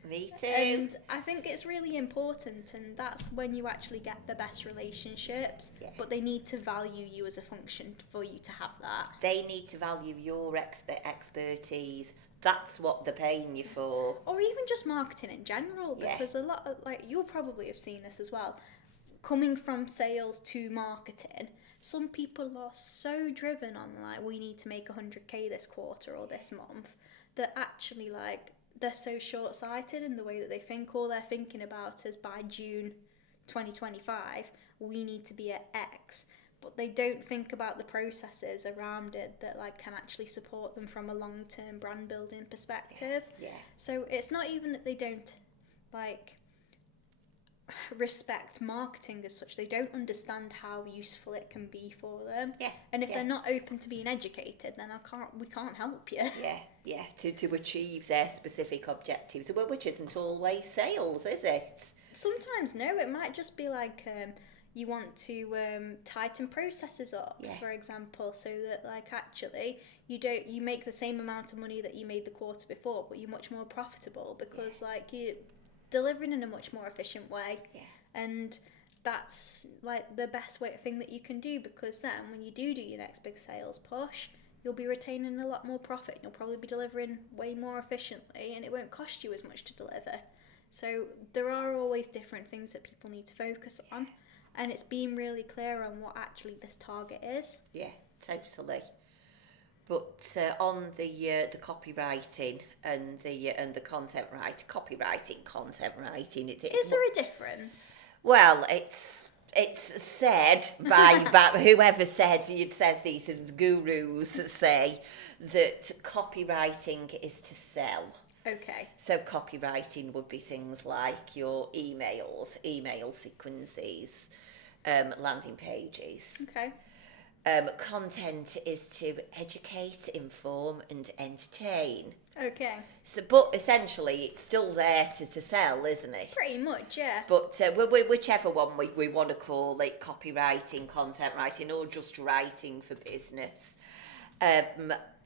Me too. And I think it's really important, and that's when you actually get the best relationships, but they need to value you as a function for you to have that. They need to value your expertise. That's what they're paying you for. Or even just marketing in general, because a lot of, like, you'll probably have seen this as well, coming from sales to marketing, some people are so driven on like, we need to make 100k this quarter or this month, that actually like they're so short-sighted in the way that they think. All they're thinking about is by June 2025 we need to be at X, but they don't think about the processes around it that like can actually support them from a long-term brand building perspective. So it's not even that they don't like respect marketing as such, they don't understand how useful it can be for them. And if they're not open to being educated, then we can't help you. To achieve their specific objectives, which isn't always sales, is it? Sometimes no, it might just be like you want to tighten processes up, for example, so that like actually you make the same amount of money that you made the quarter before, but you're much more profitable because like you delivering in a much more efficient way, and that's like the best thing that you can do, because then when you do your next big sales push, you'll be retaining a lot more profit, and you'll probably be delivering way more efficiently, and it won't cost you as much to deliver. So there are always different things that people need to focus on, and it's being really clear on what actually this target is. Totally. But on the copywriting and the content writing, content writing, is there a difference? Well, it's It's said by whoever says these things, gurus say that copywriting is to sell. Okay. So copywriting would be things like your emails, email sequences, landing pages. Okay. Content is to educate, inform and entertain. Okay. So, but essentially it's still there to sell, isn't it? Pretty much, yeah. But whichever one we want to call it, copywriting, content writing, or just writing for business.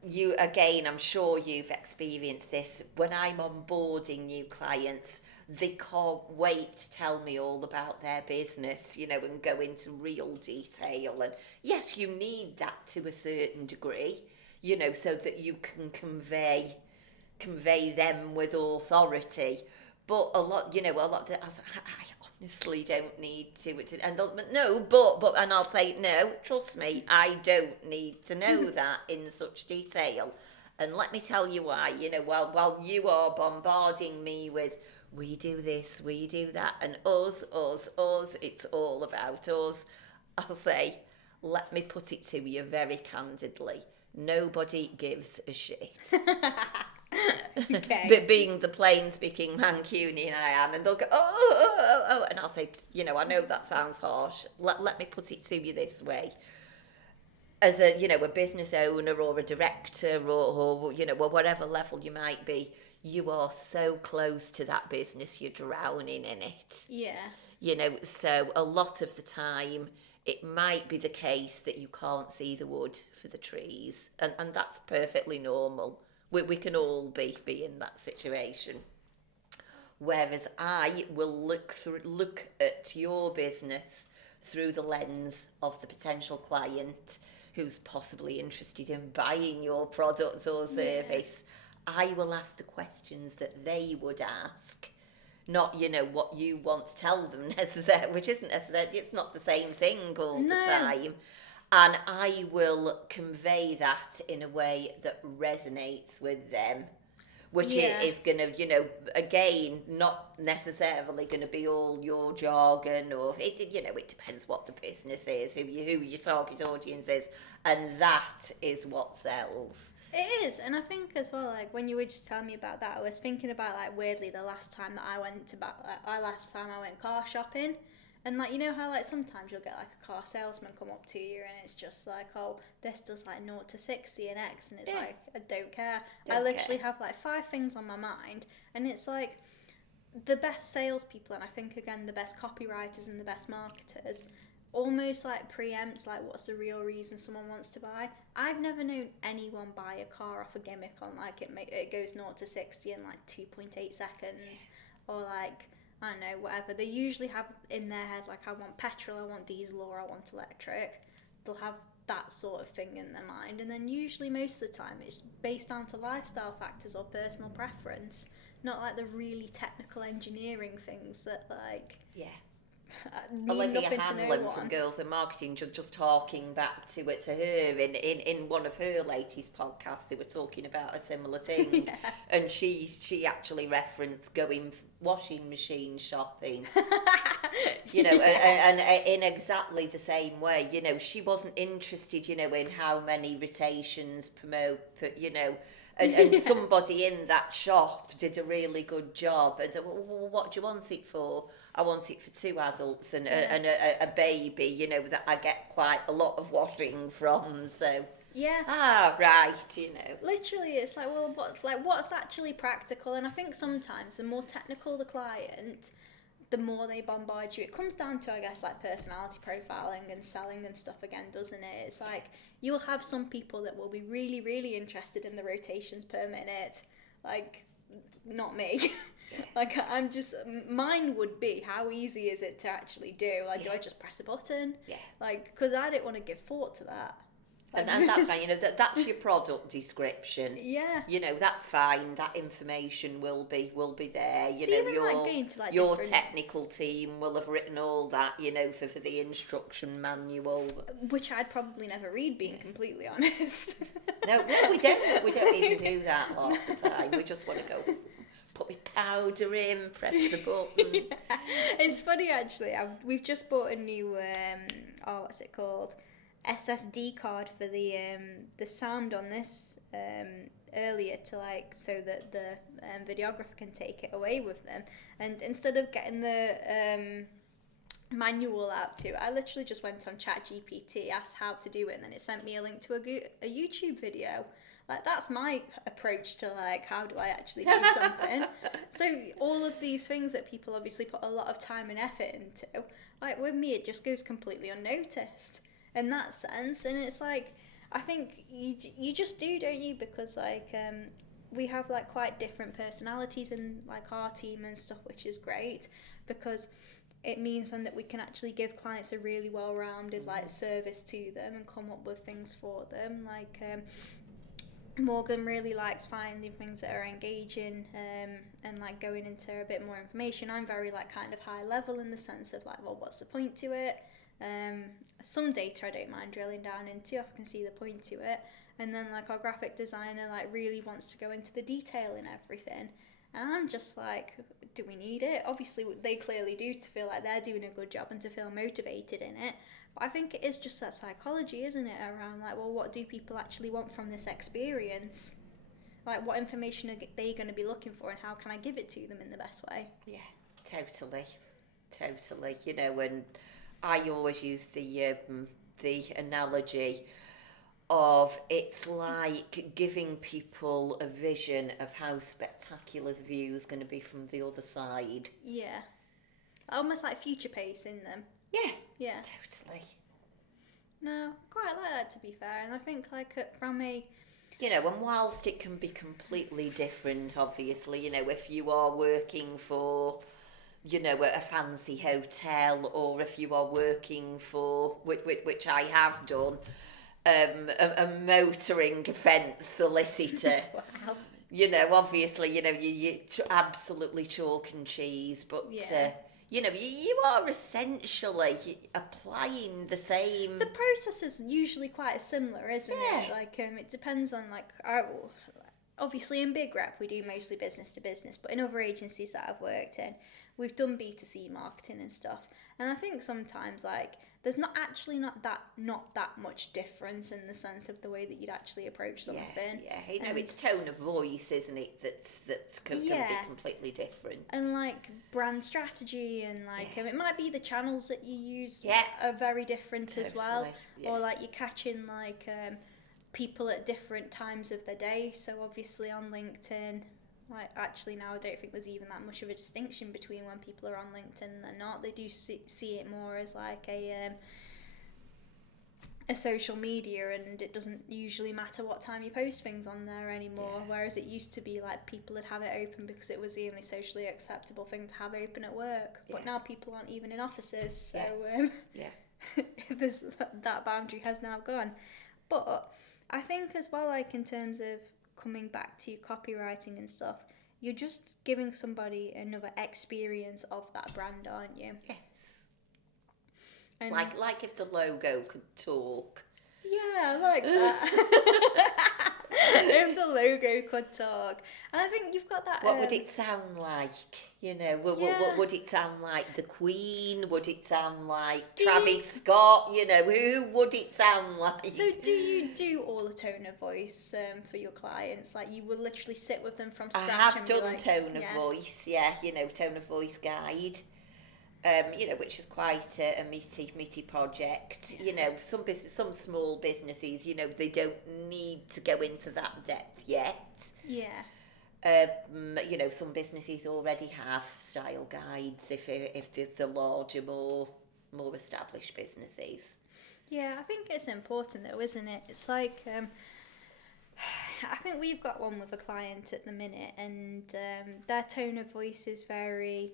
You, again, I'm sure you've experienced this. When I'm onboarding new clients, they can't wait to tell me all about their business, and go into real detail. And yes, you need that to a certain degree, so that you can convey them with authority. But a lot, I honestly don't need to. And I'll say, no, trust me, I don't need to know that in such detail. And let me tell you why. While you are bombarding me with, we do this, we do that, and us, it's all about us, I'll say, let me put it to you very candidly. Nobody gives a shit. Okay. But being the plain-speaking Mancunian I am, and they'll go, oh, and I'll say, I know that sounds harsh. Let me put it to you this way. As a business owner or a director or whatever level you might be, you are so close to that business, you're drowning in it. Yeah. So a lot of the time, it might be the case that you can't see the wood for the trees, and that's perfectly normal. We can all be in that situation. Whereas I will look at your business through the lens of the potential client who's possibly interested in buying your product or service. I will ask the questions that they would ask, not what you want to tell them necessarily, which isn't necessarily, it's not the same thing all the time. And I will convey that in a way that resonates with them, which is going to, again, not necessarily going to be all your jargon, or it depends what the business is, who your target audience is, and that is what sells. It is, and I think as well, like when you were just telling me about that, I was thinking about weirdly the last time that I went car shopping, and how sometimes you'll get a car salesman come up to you and it's just oh, this does 0 to 60 and X, and it's I don't care. I literally have 5 things on my mind, and it's the best salespeople, and I think again the best copywriters and the best marketers almost preempts what's the real reason someone wants to buy. I've never known anyone buy a car off a gimmick on it goes 0 to 60 in 2.8 seconds, or I don't know, whatever. They usually have in their head I want petrol, I want diesel, or I want electric. They'll have that sort of thing in their mind, and then usually most of the time it's based down to lifestyle factors or personal preference, not the really technical engineering things that Olivia Hanlon from Girls in Marketing, just talking back to her in one of her latest podcasts, they were talking about a similar thing. And she actually referenced going washing machine shopping, and in exactly the same way, she wasn't interested, in how many rotations promote, and somebody in that shop did a really good job. And well, what do you want it for? I want it for 2 adults and a baby, that I get quite a lot of washing from. So right, Literally, it's well, what's actually practical? And I think sometimes the more technical the client, the more they bombard you. It comes down to, I guess, personality profiling and selling and stuff again, doesn't it? It's you'll have some people that will be really, really interested in the rotations per minute. Not me. I'm just, mine would be, how easy is it to actually do? Do I just press a button? Because I don't want to give thought to that. And that's fine, that's your product description. That's fine. That information will be there. Your technical team will have written all that, for the instruction manual. Which I'd probably never read, being completely honest. No, we don't even do that half the time. We just want to go, put my powder in, press the button. Yeah. It's funny actually. We've just bought a new what's it called? SSD card for the sound on this earlier to like so that the videographer can take it away with them. And instead of getting the manual out to, I literally just went on ChatGPT, asked how to do it, and then it sent me a link to a YouTube video. Like, that's my approach to like how do I actually do something. So all of these things that people obviously put a lot of time and effort into, like with me it just goes completely unnoticed in that sense. And it's like, I think you just do, don't you? Because like we have like quite different personalities in like our team and stuff, which is great because it means then that we can actually give clients a really well-rounded like service to them and come up with things for them. Like Morgan really likes finding things that are engaging and like going into a bit more information. I'm very like kind of high level in the sense of like, well, what's the point to it? Some data I don't mind drilling down into if I can see the point to it. And then like our graphic designer like really wants to go into the detail in everything. And I'm just like, do we need it? Obviously they clearly do, to feel like they're doing a good job and to feel motivated in it. But I think it is just that psychology, isn't it? Around like, well, what do people actually want from this experience? Like, what information are they going to be looking for, and how can I give it to them in the best way? Yeah, totally. You know, and I always use the analogy of it's like giving people a vision of how spectacular the view is going to be from the other side. Yeah. Almost like future pacing them. Yeah, totally. No, quite like that, to be fair. And I think like from a... You know, and whilst it can be completely different, obviously, you know, if you are working for, you know, a fancy hotel, or if you are working for, which I have done, a motoring offence solicitor. Wow. You know, obviously, you know, you absolutely chalk and cheese, but you know, you are essentially applying the same. The process is usually quite similar, isn't it? Like, it depends on like obviously in Big Rep we do mostly business to business, but in other agencies that I've worked in, we've done B2C marketing and stuff. And I think sometimes like there's not that much difference in the sense of the way that you'd actually approach something. Yeah. You know, it's tone of voice, isn't it? That can be completely different. And like brand strategy and like it might be the channels that you use are very different as well. Or like you're catching like people at different times of the day. So obviously on LinkedIn, like actually now I don't think there's even that much of a distinction between when people are on LinkedIn and they're not. They do see it more as like a social media, and it doesn't usually matter what time you post things on there anymore. Whereas it used to be like people would have it open because it was the only socially acceptable thing to have open at work. But now people aren't even in offices, so there's that boundary has now gone. But I think as well, like in terms of coming back to copywriting and stuff, you're just giving somebody another experience of that brand, aren't you? Yes. And like if the logo could talk. Yeah, I like that. If the logo could talk. And I think you've got that... What would it sound like? You know, what would it sound like? The Queen? Would it sound like Travis Scott? You know, who would it sound like? So do you do all the tone of voice for your clients? Like you will literally sit with them from scratch? I have and done like, tone of voice, you know, tone of voice guide. You know, which is quite a meaty project. You know, some small businesses, you know, they don't need to go into that depth yet. Yeah. You know, some businesses already have style guides if they're larger, more established businesses. Yeah, I think it's important though, isn't it? It's like, I think we've got one with a client at the minute, and their tone of voice is very...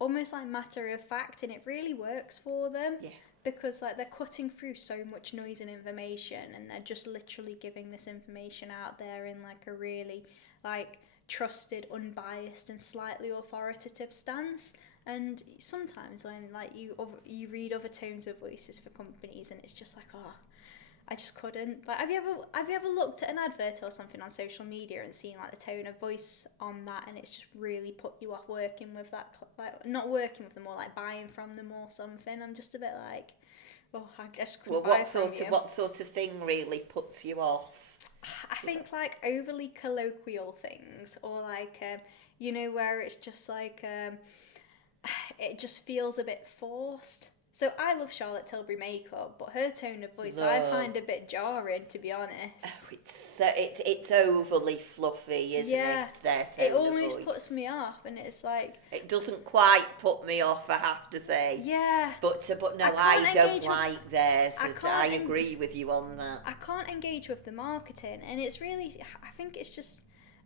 almost like matter of fact, and it really works for them because like they're cutting through so much noise and information, and they're just literally giving this information out there in like a really like trusted, unbiased and slightly authoritative stance. And sometimes when like you read other tones of voices for companies, and it's just like, oh, I just couldn't. Like, have you ever looked at an advert or something on social media and seen like the tone of voice on that, and it's just really put you off working with that, like not working with them or like buying from them or something? I'm just a bit like, oh, I just couldn't buy from you. What sort of thing really puts you off? I think like overly colloquial things, or like you know, where it's just like it just feels a bit forced. So I love Charlotte Tilbury makeup, but her tone of voice I find a bit jarring, to be honest. Oh, it's overly fluffy, isn't it? Their tone it of almost voice. puts me off, and it's like It doesn't quite put me off, I have to say. yeah. But no, I don't like theirs. I agree with you on that. I can't engage with the marketing, and it's really, I think it's just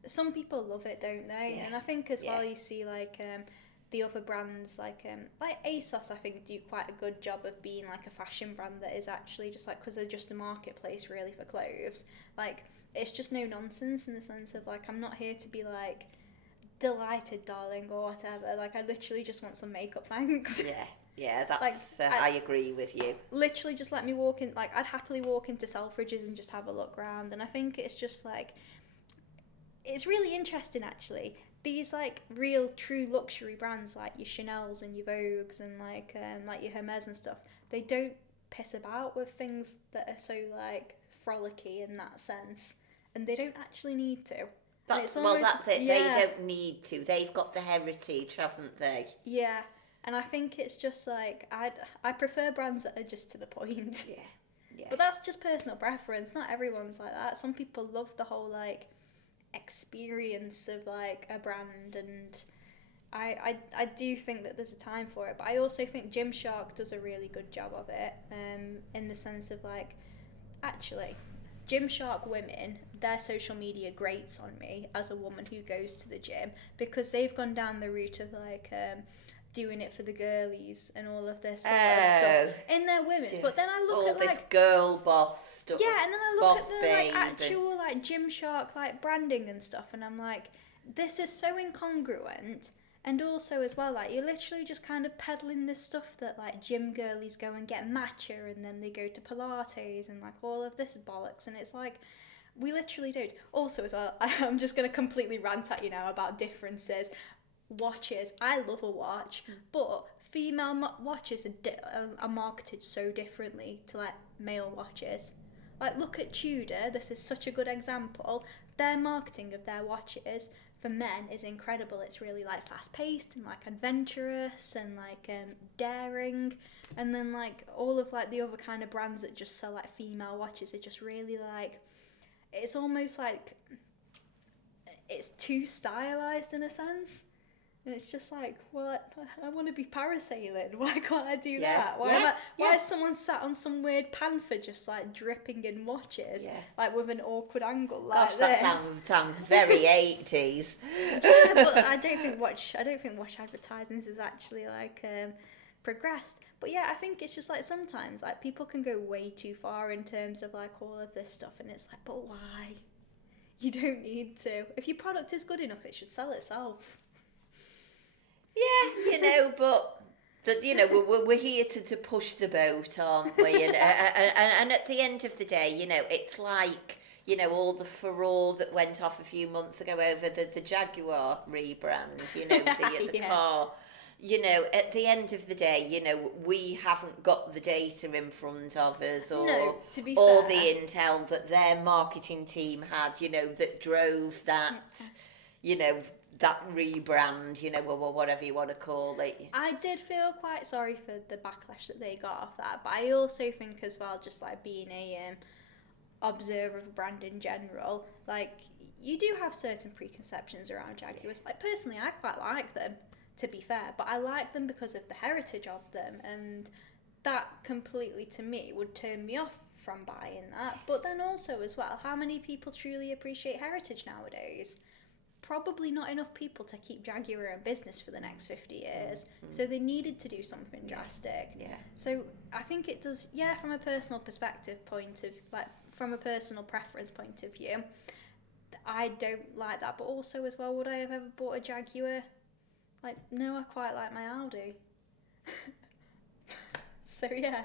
some people love it, don't they? Yeah. And I think as well you see like the other brands like ASOS, I think do quite a good job of being like a fashion brand that is actually just like, because they're just a marketplace really for clothes. Like it's just no nonsense in the sense of like, I'm not here to be like delighted darling or whatever. Like I literally just want some makeup, thanks. Yeah, that's like, I agree with you. Literally just let me walk in, like I'd happily walk into Selfridges and just have a look around. And I think it's just like, it's really interesting actually. These like real true luxury brands like your Chanel's and your Vogues and like your Hermes and stuff, they don't piss about with things that are so like frolicky in that sense, and they don't actually need to. That's it. Yeah. They don't need to. They've got the heritage, haven't they? Yeah, and I think it's just like I prefer brands that are just to the point. Yeah. But that's just personal preference. Not everyone's like that. Some people love the whole like experience of like a brand, and I do think that there's a time for it, but I also think Gymshark does a really good job of it, in the sense of like, actually Gymshark women, their social media grates on me as a woman who goes to the gym, because they've gone down the route of like doing it for the girlies and all of this sort of stuff in their women's. But then I look all at this like girl boss stuff. yeah, and then I look at the like Babe actual like Gymshark like branding and stuff, and I'm like, this is so incongruent. And also as well, like you're literally just kind of peddling this stuff that like gym girlies go and get matcha, and then they go to Pilates and like all of this bollocks, and it's like, we literally don't. Also as well, I'm just going to completely rant at you now about differences. Watches, I love a watch, but female watches are marketed so differently to like male watches. Like look at Tudor, this is such a good example. Their marketing of their watches for men is incredible. It's really like fast paced and like adventurous and like daring, and then like all of like the other kind of brands that just sell like female watches are just really like, it's almost like it's too stylized in a sense. And it's just like, well, I want to be parasailing. Why can't I do that? Why is someone sat on some weird panther just like dripping in watches, like with an awkward angle like Gosh, that sounds very 80s. Yeah, but I don't think watch advertising is actually like progressed. But yeah, I think it's just like sometimes like people can go way too far in terms of like all of this stuff, and it's like, but why? You don't need to. If your product is good enough, it should sell itself. Yeah, but we're here to push the boat, aren't we? And at the end of the day, it's like, all the furore that went off a few months ago over the Jaguar rebrand, the car. At the end of the day, we haven't got the data in front of us, or to be or fair, the intel that their marketing team had, that drove that, that rebrand, or whatever you want to call it. I did feel quite sorry for the backlash that they got off that, but I also think as well, just like being a observer of a brand in general, like you do have certain preconceptions around Jaguars. Like personally, I quite like them, to be fair, but I like them because of the heritage of them, and that completely to me would turn me off from buying that. But then also as well, how many people truly appreciate heritage nowadays? Probably not enough people to keep Jaguar in business for the next 50 years. So they needed to do something drastic. Yeah. So I think it does, from a personal perspective point of, like, from a personal preference point of view, I don't like that. But also as well, would I have ever bought a Jaguar? Like, no, I quite like my Audi. So yeah,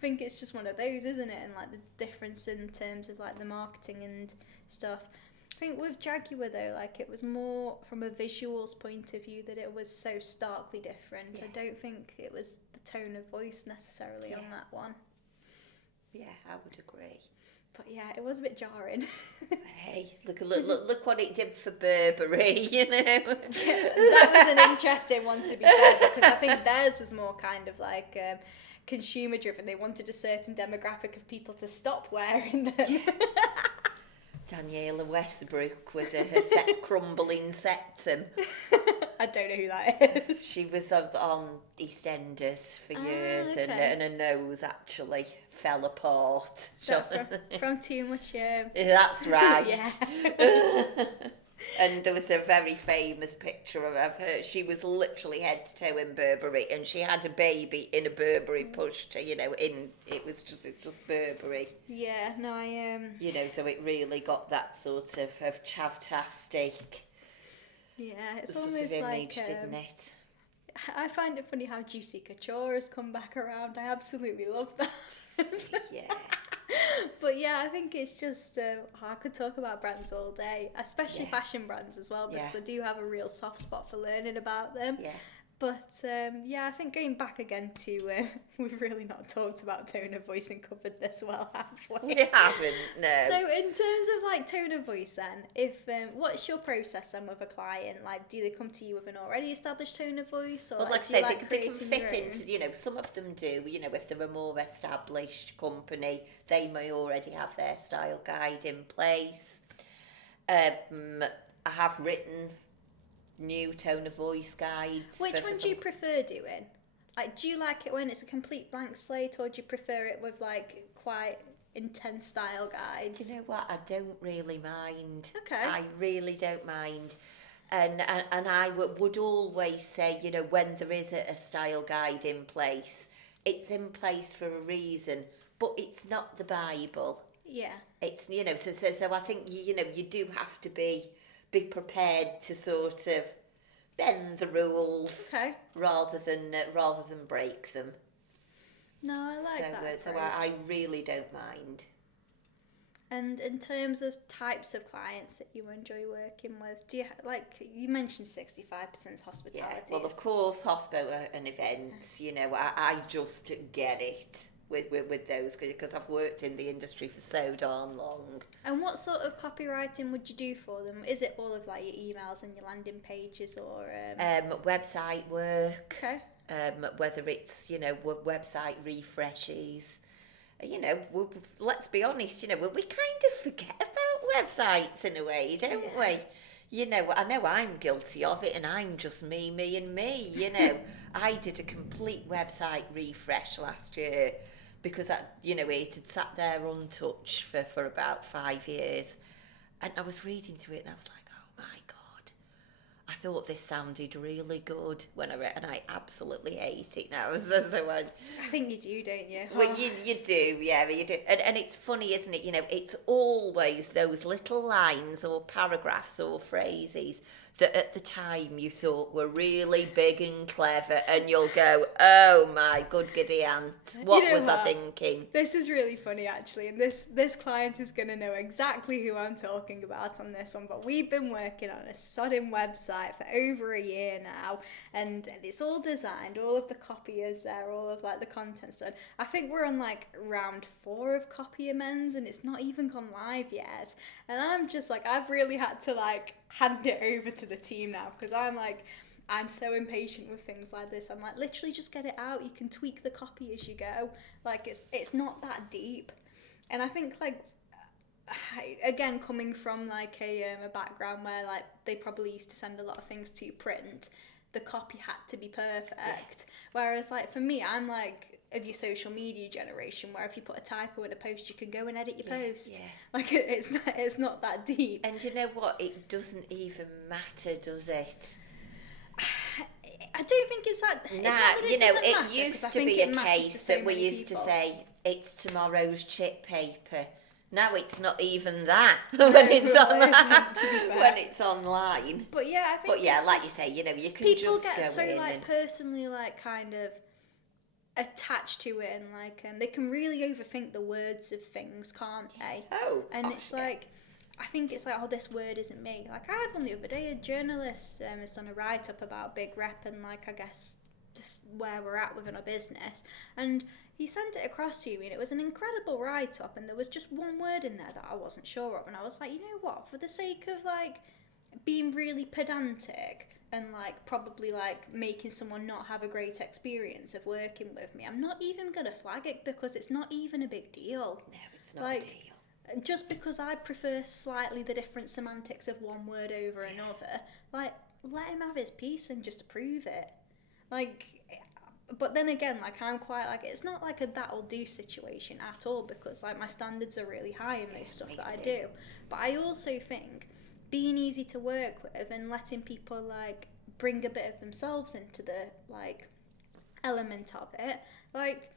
think it's just one of those, isn't it? And like the difference in terms of like the marketing and stuff. I think with Jaguar though, like it was more from a visuals point of view that it was so starkly different. Yeah. I don't think it was the tone of voice necessarily on that one. Yeah, I would agree. But yeah, it was a bit jarring. Hey, look what it did for Burberry, you know. That was an interesting one to be fair, because I think theirs was more kind of like consumer driven. They wanted a certain demographic of people to stop wearing them. Daniela Westbrook with her crumbling septum. I don't know who that is. She was on EastEnders for years, okay. and her nose actually fell apart. From too much. That's right. Yeah. And there was a very famous picture of her. She was literally head to toe in Burberry, and she had a baby in a Burberry push to, it's just Burberry. Yeah, no, So it really got that sort of chavtastic yeah, it's sort almost of image, like didn't it? I find it funny how Juicy Couture has come back around. I absolutely love that. Yeah. But yeah, I think it's just I could talk about brands all day, especially fashion brands as well, because I do have a real soft spot for learning about them. Yeah. But I think going back again to we've really not talked about tone of voice and covered this well, have we? We haven't, no. So in terms of like tone of voice then, if what's your process then with a client? Like, do they come to you with an already established tone of voice, or Well, like, like do I you say, like they can creating fit your own? into, some of them do, if they're a more established company, they may already have their style guide in place. I have written new tone of voice guides. Which one do you prefer doing? Like, do you like it when it's a complete blank slate, or do you prefer it with like quite intense style guides? You know what? I don't really mind. Okay. I really don't mind. And I would always say, when there is a style guide in place, it's in place for a reason, but it's not the Bible. Yeah. It's, so I think, you do have to be prepared to sort of bend the rules, Okay. rather than break them. No, I like that. So approach. I really don't mind. And in terms of types of clients that you enjoy working with, do you you mentioned 65% hospitality? Yeah, well, of course, hospo and events. I just get it with those, because I've worked in the industry for so darn long. And what sort of copywriting would you do for them? Is it all of like your emails and your landing pages, or website work? Okay. Whether it's website refreshes. Let's be honest. We kind of forget about websites in a way, don't we? I know I'm guilty of it, and I'm just me, and me. I did a complete website refresh last year because it had sat there untouched for about 5 years, and I was reading through it, and I was like, oh my God, I thought this sounded really good when I read, and I absolutely hate it now. I think you do, don't you? Well, you do, yeah, you do. And it's funny, isn't it? It's always those little lines or paragraphs or phrases that at the time you thought were really big and clever, and you'll go, oh my good giddy aunt, what was I thinking? This is really funny actually, and this client is going to know exactly who I'm talking about on this one, but we've been working on a sodding website for over a year now, and it's all designed, all of the copy is there, all of like the content's done. I think we're on like round 4 of copy amends, and it's not even gone live yet, and I'm just like, I've really had to like hand it over to the team now, because I'm so impatient with things like this. I'm like, literally just get it out. You can tweak the copy as you go. Like, it's not that deep. And I think, like, again, coming from like a background where like they probably used to send a lot of things to print, the copy had to be perfect. Yeah. Whereas like for me, I'm like of your social media generation, where if you put a typo in a post, you can go and edit your post. Yeah. Like it's not that deep. And you know what? It doesn't even matter, does it? I don't think it's that. It's not that it used to be a case that we used to say it's tomorrow's chip paper. Now it's not even that when it's online. But yeah, I think. But yeah, like you say, you can people just get go so in like and personally like kind of attached to it, and like they can really overthink the words of things, can't they? Oh, and gosh, it's yeah. like, I think it's like, oh, this word isn't me. Like, I had one the other day, a journalist has done a write-up about Big Rep and, like, I guess this, where we're at within our business, and he sent it across to me, and it was an incredible write-up, and there was just one word in there that I wasn't sure of, and I was like, you know what, for the sake of, like, being really pedantic and, like, probably, like, making someone not have a great experience of working with me, I'm not even going to flag it, because it's not even a big deal. No, it's not Like, a deal. Just because I prefer slightly the different semantics of one word over another, like, let him have his piece and just approve it. Like, but then again, like, I'm quite, like, it's not like a that'll do situation at all, because, like, my standards are really high in most stuff that I do. But I also think being easy to work with and letting people, like, bring a bit of themselves into the, like, element of it, like,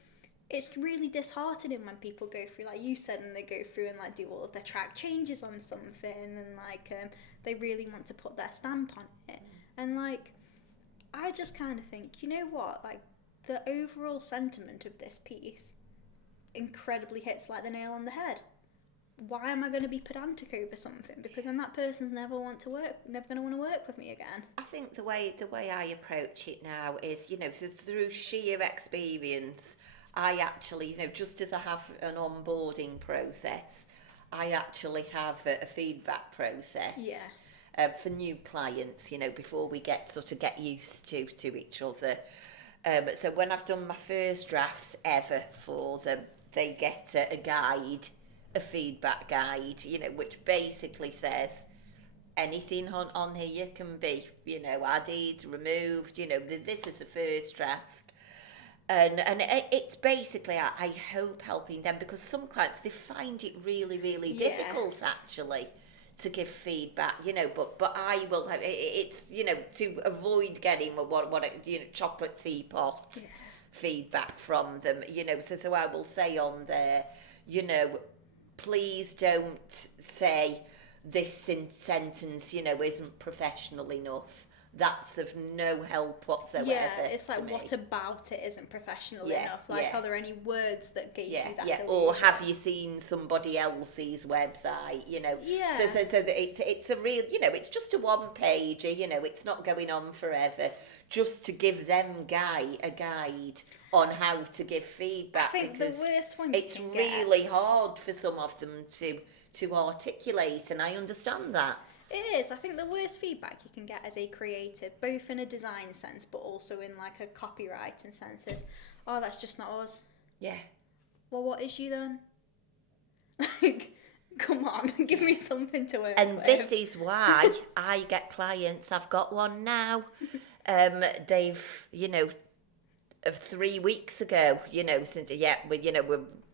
it's really disheartening when people go through, like you said, and they go through and, like, do all of their track changes on something, and, like, they really want to put their stamp on it. And, like, I just kind of think, you know what, like, the overall sentiment of this piece incredibly hits, like, the nail on the head. Why am I going to be pedantic over something? Because then that person's never going to want to work with me again. I think the way I approach it now is, you know, so through sheer experience, I actually, you know, just as I have an onboarding process, I actually have a feedback process. Yeah. For new clients, you know, before we get used to each other. So when I've done my first drafts ever for them, they get a guide, a feedback guide, you know, which basically says anything on here can be, you know, added, removed, you know, this is the first draft. And it's basically, I hope, helping them, because some clients, they find it really, really difficult, actually, to give feedback, you know, but I will have, it's, you know, to avoid getting you know, chocolate teapot feedback from them, you know, so I will say on there, you know, please don't say this sentence, you know, isn't professional enough. That's of no help whatsoever. Yeah, it's like, what about it isn't professional enough? Like, are there any words that gave you that illusion? Or have you seen somebody else's website, you know? Yeah. So that it's a real, you know, it's just a one-pager, you know, it's not going on forever, just to give them a guide on how to give feedback. I think because the worst one it's really hard for some of them to articulate, and I understand that. It is. I think the worst feedback you can get as a creative, both in a design sense, but also in, like, a copywriting sense, is, oh, that's just not us. Yeah. Well, what is you then? Like, come on, give me something to work and with. This is why I get clients. I've got one now. They've, you know, 3 weeks ago, you know, since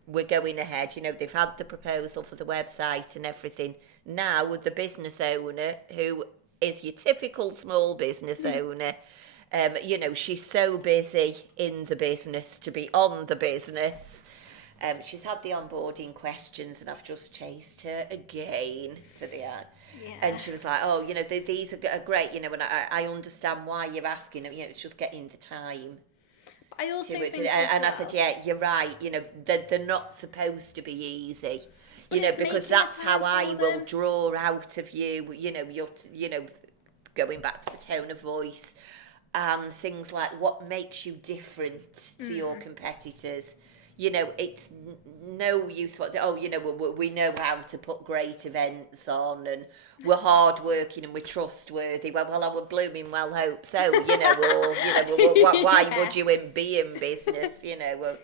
we're going ahead. You know, they've had the proposal for the website and everything. Now, with the business owner, who is your typical small business owner, you know, she's so busy in the business to be on the business. She's had the onboarding questions, and I've just chased her again for the ad. Yeah. And she was like, oh, you know, these are great, you know, and I understand why you're asking them, you know, it's just getting the time. I also think I said, yeah, you're right, you know, they're not supposed to be easy. You know, because that's how I will draw out of you, you know, you know, going back to the tone of voice and things like what makes you different to your competitors. You know, it's no use you know, we know how to put great events on, and we're hardworking and we're trustworthy. Well, I would blooming well hope so, you know, or, you know, why would you be in business, you know,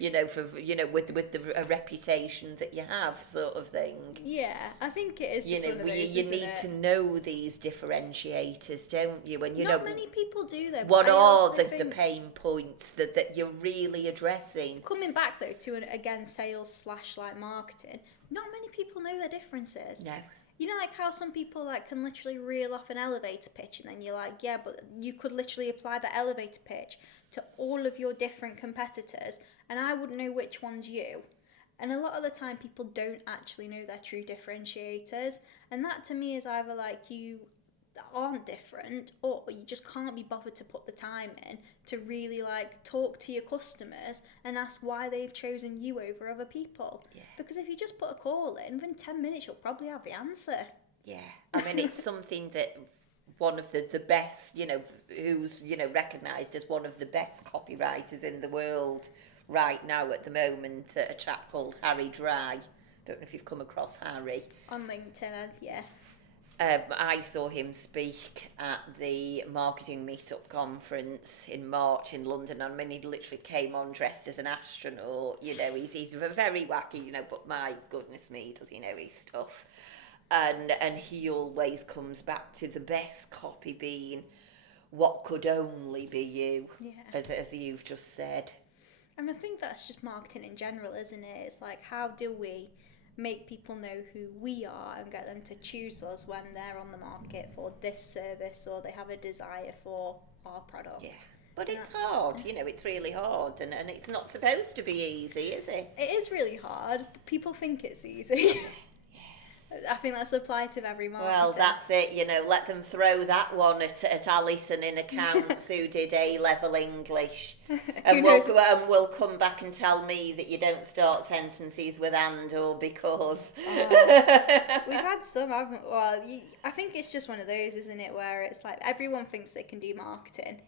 you know, for, you know, with a reputation that you have, sort of thing. Yeah, I think it is just, you know, one of those, you need to know these differentiators, don't you? And, you not know, many people do, though. What are the pain points that you're really addressing? Coming back, though, to, again, sales / like marketing, not many people know their differences. No. You know, like how some people, like, can literally reel off an elevator pitch, and then you're like, yeah, but you could literally apply that elevator pitch to all of your different competitors, and I wouldn't know which one's you. And a lot of the time, people don't actually know their true differentiators, and that to me is either like, you that aren't different, or you just can't be bothered to put the time in to really like talk to your customers and ask why they've chosen you over other people. Yeah. Because if you just put a call in, within 10 minutes you'll probably have the answer. Yeah, I mean, it's something that one of the best, who's, recognised as one of the best copywriters in the world right now at the moment, a chap called Harry Dry. Don't know if you've come across Harry. On LinkedIn, yeah. I saw him speak at the Marketing Meetup Conference in March in London. I mean, he literally came on dressed as an astronaut. He's very wacky, but my goodness me, does he know his stuff. And he always comes back to the best copy being what could only be you, as you've just said. And I think that's just marketing in general, isn't it? It's like, how do we make people know who we are and get them to choose us when they're on the market for this service or they have a desire for our product? Yeah. But it's hard, it's really hard, and it's not supposed to be easy, is it? It is really hard. People think it's easy. I think that's applied to every marketer. Well, that's it, let them throw that one at Alison in accounts who did A-level English, and we'll come back and tell me that you don't start sentences with and or because. We've had some, haven't we? Well, I think it's just one of those, isn't it, where it's like everyone thinks they can do marketing.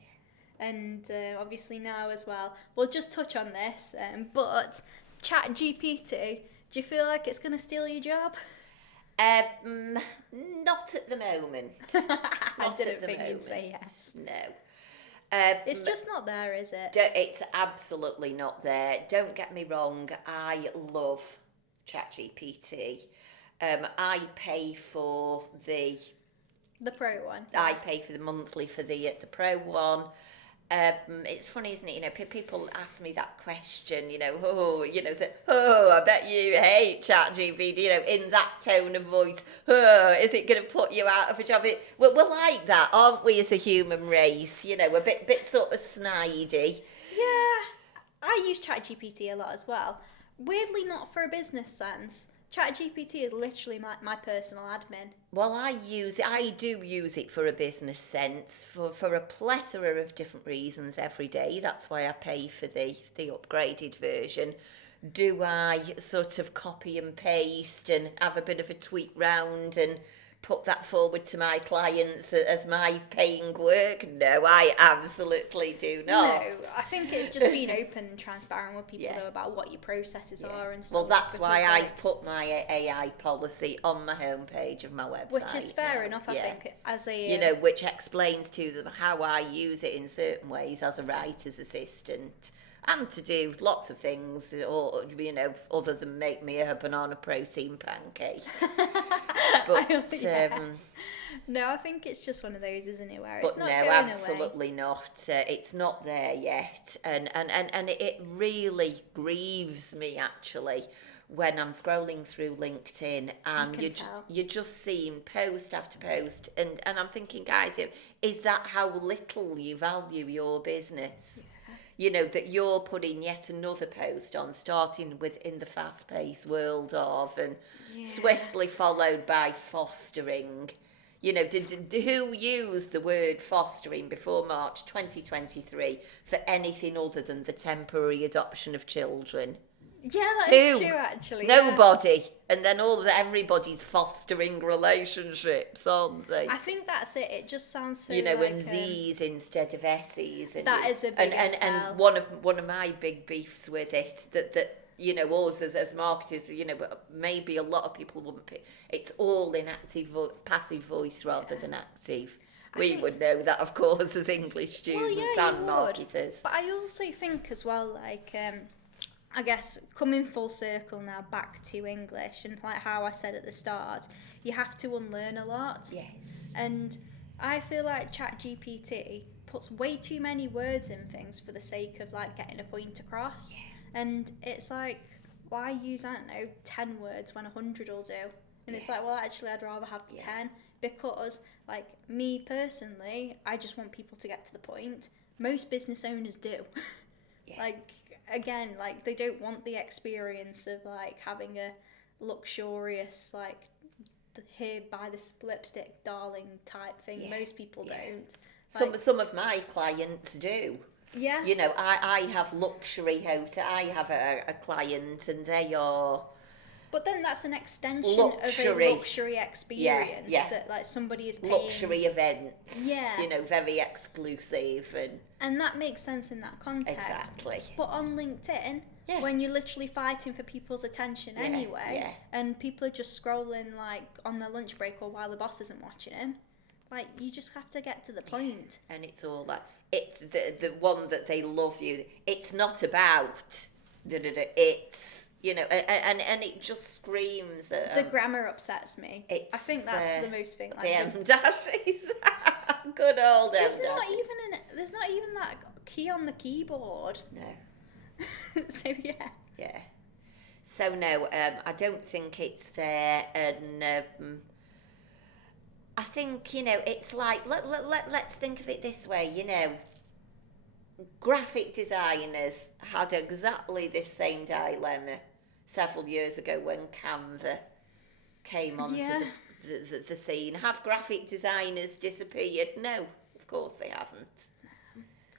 And obviously now as well, we'll just touch on this, but ChatGPT, do you feel like it's going to steal your job? Not at the moment. I didn't think you'd say yes. No. It's just not there, is it? It's absolutely not there. Don't get me wrong, I love ChatGPT. I pay for the pro one. I pay for the monthly for the pro one. It's funny, isn't it? People ask me that question, I bet you hate ChatGPT, in that tone of voice. Is it going to put you out of a job? We're like that, aren't we, as a human race? A bit sort of snidey. Yeah, I use ChatGPT a lot as well. Weirdly, not for a business sense. ChatGPT is literally my personal admin. Well, I do use it for a business sense, for a plethora of different reasons every day. That's why I pay for the upgraded version. Do I sort of copy and paste and have a bit of a tweak round and put that forward to my clients as my paying work? No, I absolutely do not. No, I think it's just being open and transparent with people though about what your processes are and stuff. Well, that's why I've put my AI policy on my homepage of my website. Which is fair enough, I think, as a... which explains to them how I use it in certain ways as a writer's assistant. And to do lots of things, or other than make me a banana protein pancake. But no, I think it's just one of those, isn't it? Where it's not no, going absolutely away. not. It's not there yet, and it really grieves me actually when I'm scrolling through LinkedIn and you're just seeing post after post, and I'm thinking, guys, is that how little you value your business? That you're putting yet another post on, starting within the fast-paced world of, and swiftly followed by fostering. Who used the word fostering before March 2023 for anything other than the temporary adoption of children? Yeah, that is true, actually. Nobody. Yeah. And then everybody's fostering relationships, aren't they? I think that's it. It just sounds so and Z's instead of S's. And that is a big and one of my big beefs with it, that us as marketers, but maybe a lot of people wouldn't pick. It's all in passive voice rather than active. We would know that, of course, as English students and marketers. But I also think as well, like... I guess coming full circle now back to English, and like how I said at the start, you have to unlearn a lot. Yes. And I feel like ChatGPT puts way too many words in things for the sake of like getting a point across. Yeah. And it's like, why use, 10 words when 100 will do? And it's like, well, actually, I'd rather have 10 because, like, me personally, I just want people to get to the point. Most business owners do. Like, again, like, they don't want the experience of like having a luxurious like here, buy this lipstick, darling type thing. Yeah, Most people yeah. don't. Some of my clients do. Yeah. You know, I have luxury hotel. I have a client, and they are But then that's an extension luxury. of a luxury experience Yeah. that like somebody is paying. Luxury events. Yeah. You know, very exclusive And that makes sense in that context. Exactly. But on LinkedIn, Yeah. when you're literally fighting for people's attention anyway, and people are just scrolling like on their lunch break or while the boss isn't watching him, like you just have to get to the point. And it's all that. It's the one that they love you. It's not about. It's, you know, and it just screams. The grammar upsets me. I think that's the most thing. Like the M dashes. Good old M there's dashes. there's not even that key on the keyboard. No. So yeah. Yeah. So no, I don't think it's there, and I think, you know, it's like let's think of it this way. You know, graphic designers had exactly this same dilemma several years ago when Canva came onto the scene. Have graphic designers disappeared? No, of course they haven't.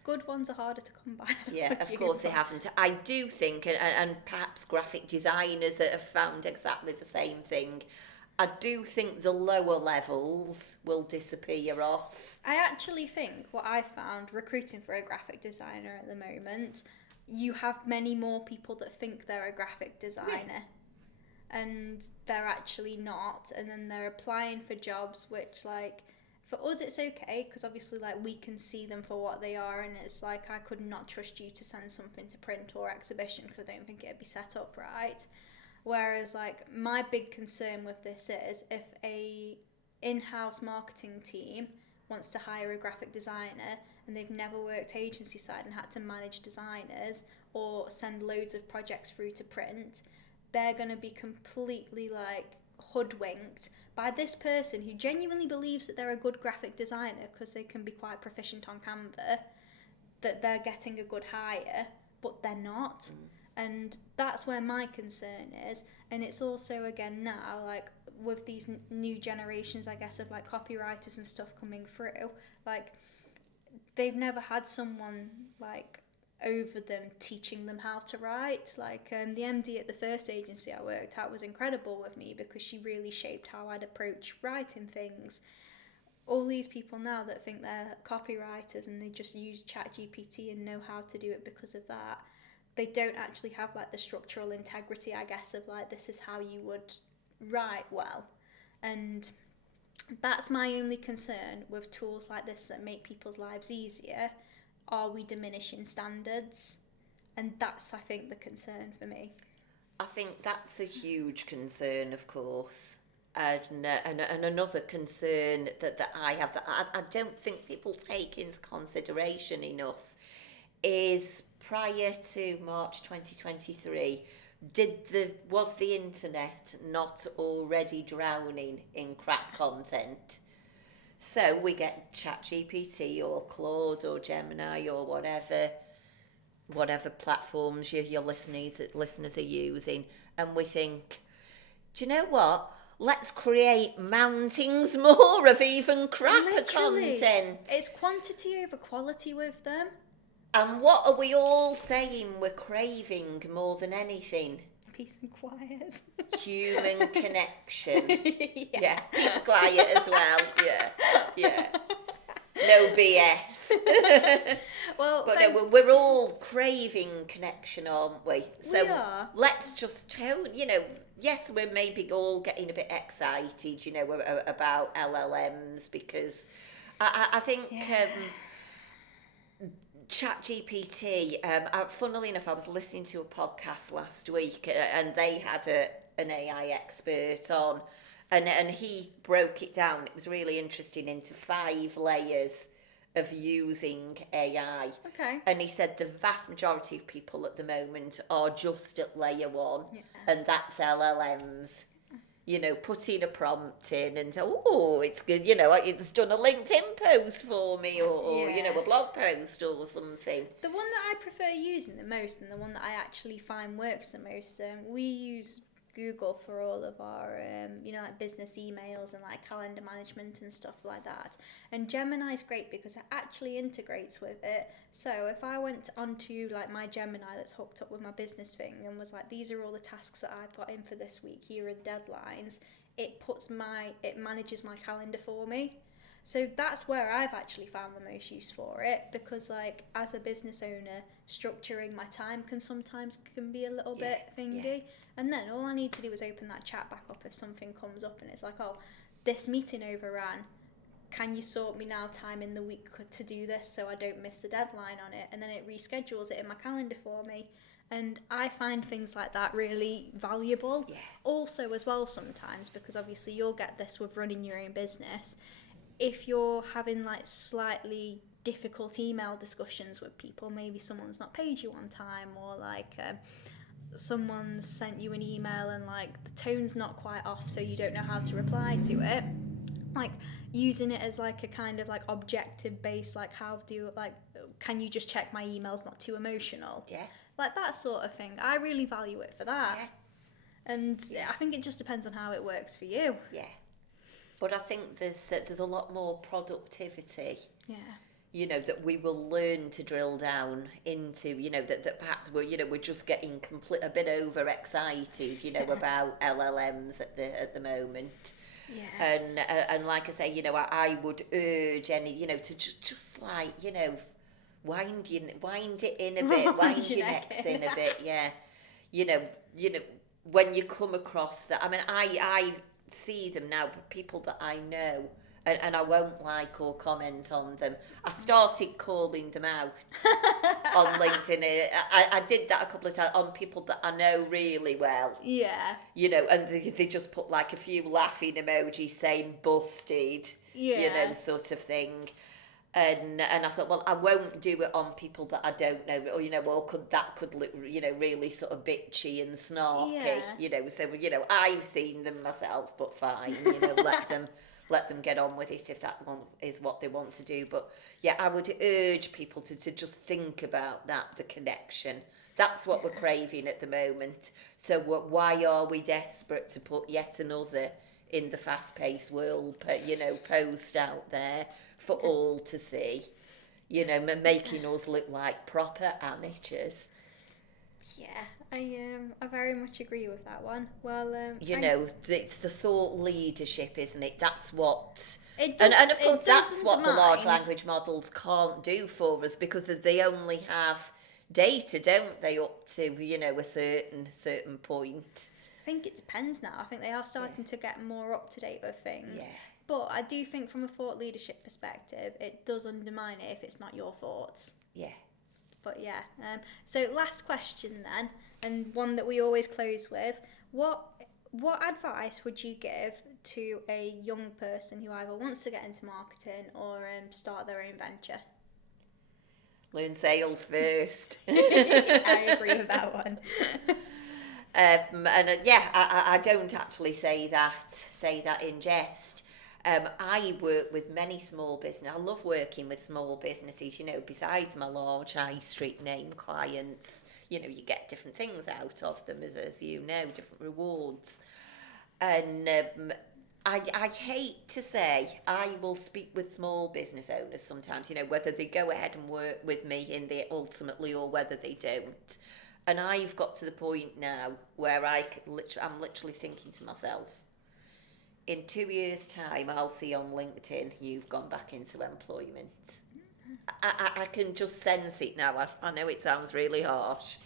Good ones are harder to come by. Yeah, of course they haven't. I do think, and perhaps graphic designers have found exactly the same thing. I do think the lower levels will disappear off. I actually think what I found recruiting for a graphic designer at the moment, you have many more people that think they're a graphic designer and they're actually not, and then they're applying for jobs which, like, for us it's okay because obviously like we can see them for what they are, and it's like I could not trust you to send something to print or exhibition because I don't think it'd be set up right. Whereas like my big concern with this is if a in-house marketing team wants to hire a graphic designer and they've never worked agency side and had to manage designers or send loads of projects through to print, they're going to be completely like hoodwinked by this person who genuinely believes that they're a good graphic designer because they can be quite proficient on Canva, that they're getting a good hire, but they're not. And that's where my concern is. And it's also, again, now, like, with these new generations, I guess, of, like, copywriters and stuff coming through, like, they've never had someone, like, over them teaching them how to write. Like, the MD at the first agency I worked at was incredible with me because she really shaped how I'd approach writing things. All these people now that think they're copywriters and they just use ChatGPT and know how to do it because of that, they don't actually have like the structural integrity, I guess, of like this is how you would write well. And that's my only concern with tools like this that make people's lives easier. Are we diminishing standards? And that's, I think, the concern for me. I think that's a huge concern, of course. And another concern that I have that I don't think people take into consideration enough is prior to March 2023, was the internet not already drowning in crap content? So we get ChatGPT or Claude or Gemini or whatever platforms your listeners are using, and we think, do you know what? Let's create mountains more of even crapper content. It's quantity over quality with them. And what are we all saying we're craving more than anything? Peace and quiet. Human connection. Yeah, peace and quiet as well. Yeah. No BS. Well, but no, we're all craving connection, aren't we? So we are. Let's just tone, you know, yes, we're maybe all getting a bit excited, you know, about LLMs because I think... ChatGPT, funnily enough, I was listening to a podcast last week and they had an AI expert on, and he broke it down. It was really interesting into 5 layers of using AI. Okay. And he said the vast majority of people at the moment are just at layer 1, and that's LLMs. You know, putting a prompt in and say, oh, it's good, you know, it's done a LinkedIn post for me or you know, a blog post or something. The one that I prefer using the most and the one that I actually find works the most, we use Google for all of our, like business emails and like calendar management and stuff like that. And Gemini's great because it actually integrates with it. So if I went onto like my Gemini that's hooked up with my business thing and was like, these are all the tasks that I've got in for this week, here are the deadlines, it manages my calendar for me. So that's where I've actually found the most use for it, because like as a business owner, structuring my time can be a little bit thingy. And then all I need to do is open that chat back up if something comes up and it's like, oh, this meeting overran. Can you sort me now time in the week to do this so I don't miss the deadline on it? And then it reschedules it in my calendar for me. And I find things like that really valuable. Yeah. Also as well sometimes, because obviously you'll get this with running your own business. If you're having like slightly difficult email discussions with people, maybe someone's not paid you on time, or like someone's sent you an email and like the tone's not quite off, so you don't know how to reply to it, like using it as like a kind of like objective base, like can you just check my email's not too emotional, like that sort of thing. I really value it for that. And I think it just depends on how it works for you. But I think there's a lot more productivity, that we will learn to drill down into, that perhaps we're just getting a bit overexcited, about LLMs at the moment. And like I say, I would urge any, to just like, wind it in a bit, wind your necks in a bit, when you come across that. I mean, I see them now, people that I know, and I won't like or comment on them. I started calling them out on LinkedIn. I did that a couple of times on people that I know really well. And they just put like a few laughing emojis saying busted, sort of thing. And I thought, well, I won't do it on people that I don't know, or could look, really sort of bitchy and snarky, So I've seen them myself, but fine, let them get on with it if that one is what they want to do. But I would urge people to just think about that, the connection. That's what we're craving at the moment. So why are we desperate to put yet another in the fast-paced world, post out there for all to see, making us look like proper amateurs. I very much agree with that one. Well, it's the thought leadership, isn't it? That's what... It does, and of course, that's what the large mind. language models can't do for us, because they only have data, don't they, up to, a certain point. I think it depends now. I think they are starting to get more up to date with things. But I do think from a thought leadership perspective, it does undermine it if it's not your thoughts. But so last question then, and one that we always close with. What advice would you give to a young person who either wants to get into marketing or start their own venture? Learn sales first. I agree with that one. I don't actually say that in jest. I work with many small business. I love working with small businesses, besides my large high street name clients, you get different things out of them, as different rewards. And I hate to say, I will speak with small business owners sometimes, whether they go ahead and work with me in the ultimately or whether they don't. And I've got to the point now where I'm literally thinking to myself, in 2 years' time, I'll see on LinkedIn you've gone back into employment. I can just sense it now. I know it sounds really harsh,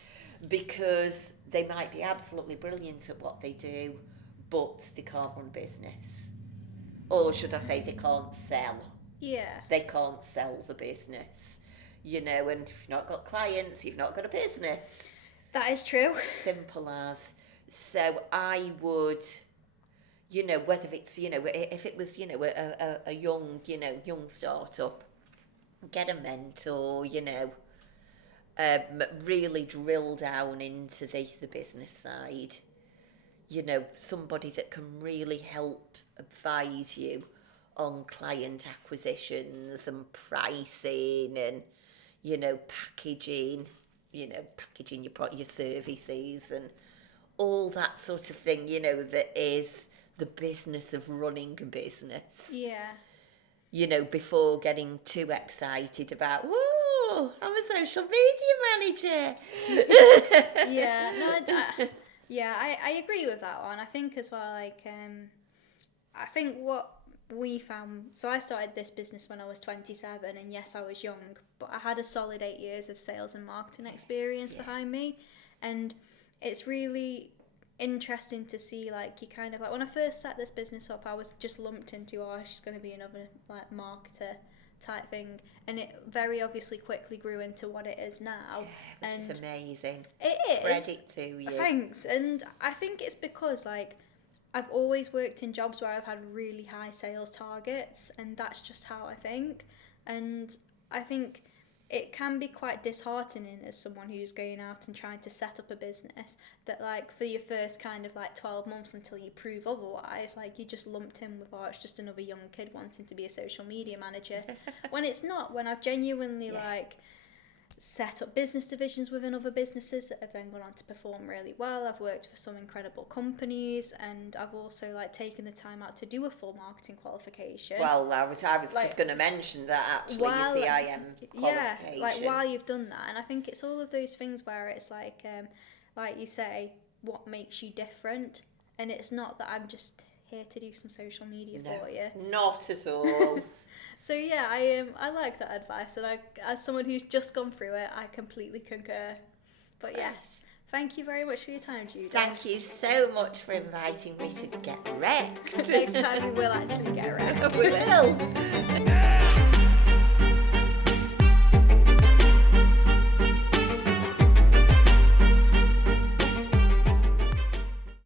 because they might be absolutely brilliant at what they do, but they can't run business. Or should I say they can't sell. They can't sell the business. And if you've not got clients, you've not got a business. That is true. Simple as. So I would... whether it's, if it was, a young startup, get a mentor, really drill down into the business side, somebody that can really help advise you on client acquisitions and pricing and, packaging your services and all that sort of thing, you know, that is the business of running a business. Yeah. You know, before getting too excited about, whoa, I'm a social media manager. Yeah, no, I agree with that one. I think as well, like, I think what we found, so I started this business when I was 27, and yes, I was young, but I had a solid 8 years of sales and marketing experience behind me, and it's really interesting to see, like, you kind of, like, when I first set this business up, I was just lumped into, oh, she's going to be another, like, marketer type thing, and it very obviously quickly grew into what it is now. Which is amazing. It is. Credit to you. Thanks. And I think it's because, like, I've always worked in jobs where I've had really high sales targets, and that's just how I think. And I think it can be quite disheartening as someone who's going out and trying to set up a business that, like, for your first kind of like 12 months until you prove otherwise, like, you just lumped in with, oh, it's just another young kid wanting to be a social media manager. When it's not, when I've genuinely like set up business divisions within other businesses that have then gone on to perform really well. I've worked for some incredible companies, and I've also like taken the time out to do a full marketing qualification. Well, I was like, just going to mention that actually, your CIM qualification. Yeah, like while you've done that, and I think it's all of those things where it's like you say, what makes you different, and it's not that I'm just here to do some social media for you. Not at all. So yeah, I like that advice, and I, as someone who's just gone through it, I completely concur. But yes, thank you very much for your time, Judith. Thank you so much for inviting me to get wrecked. Next time we will actually get wrecked. We will.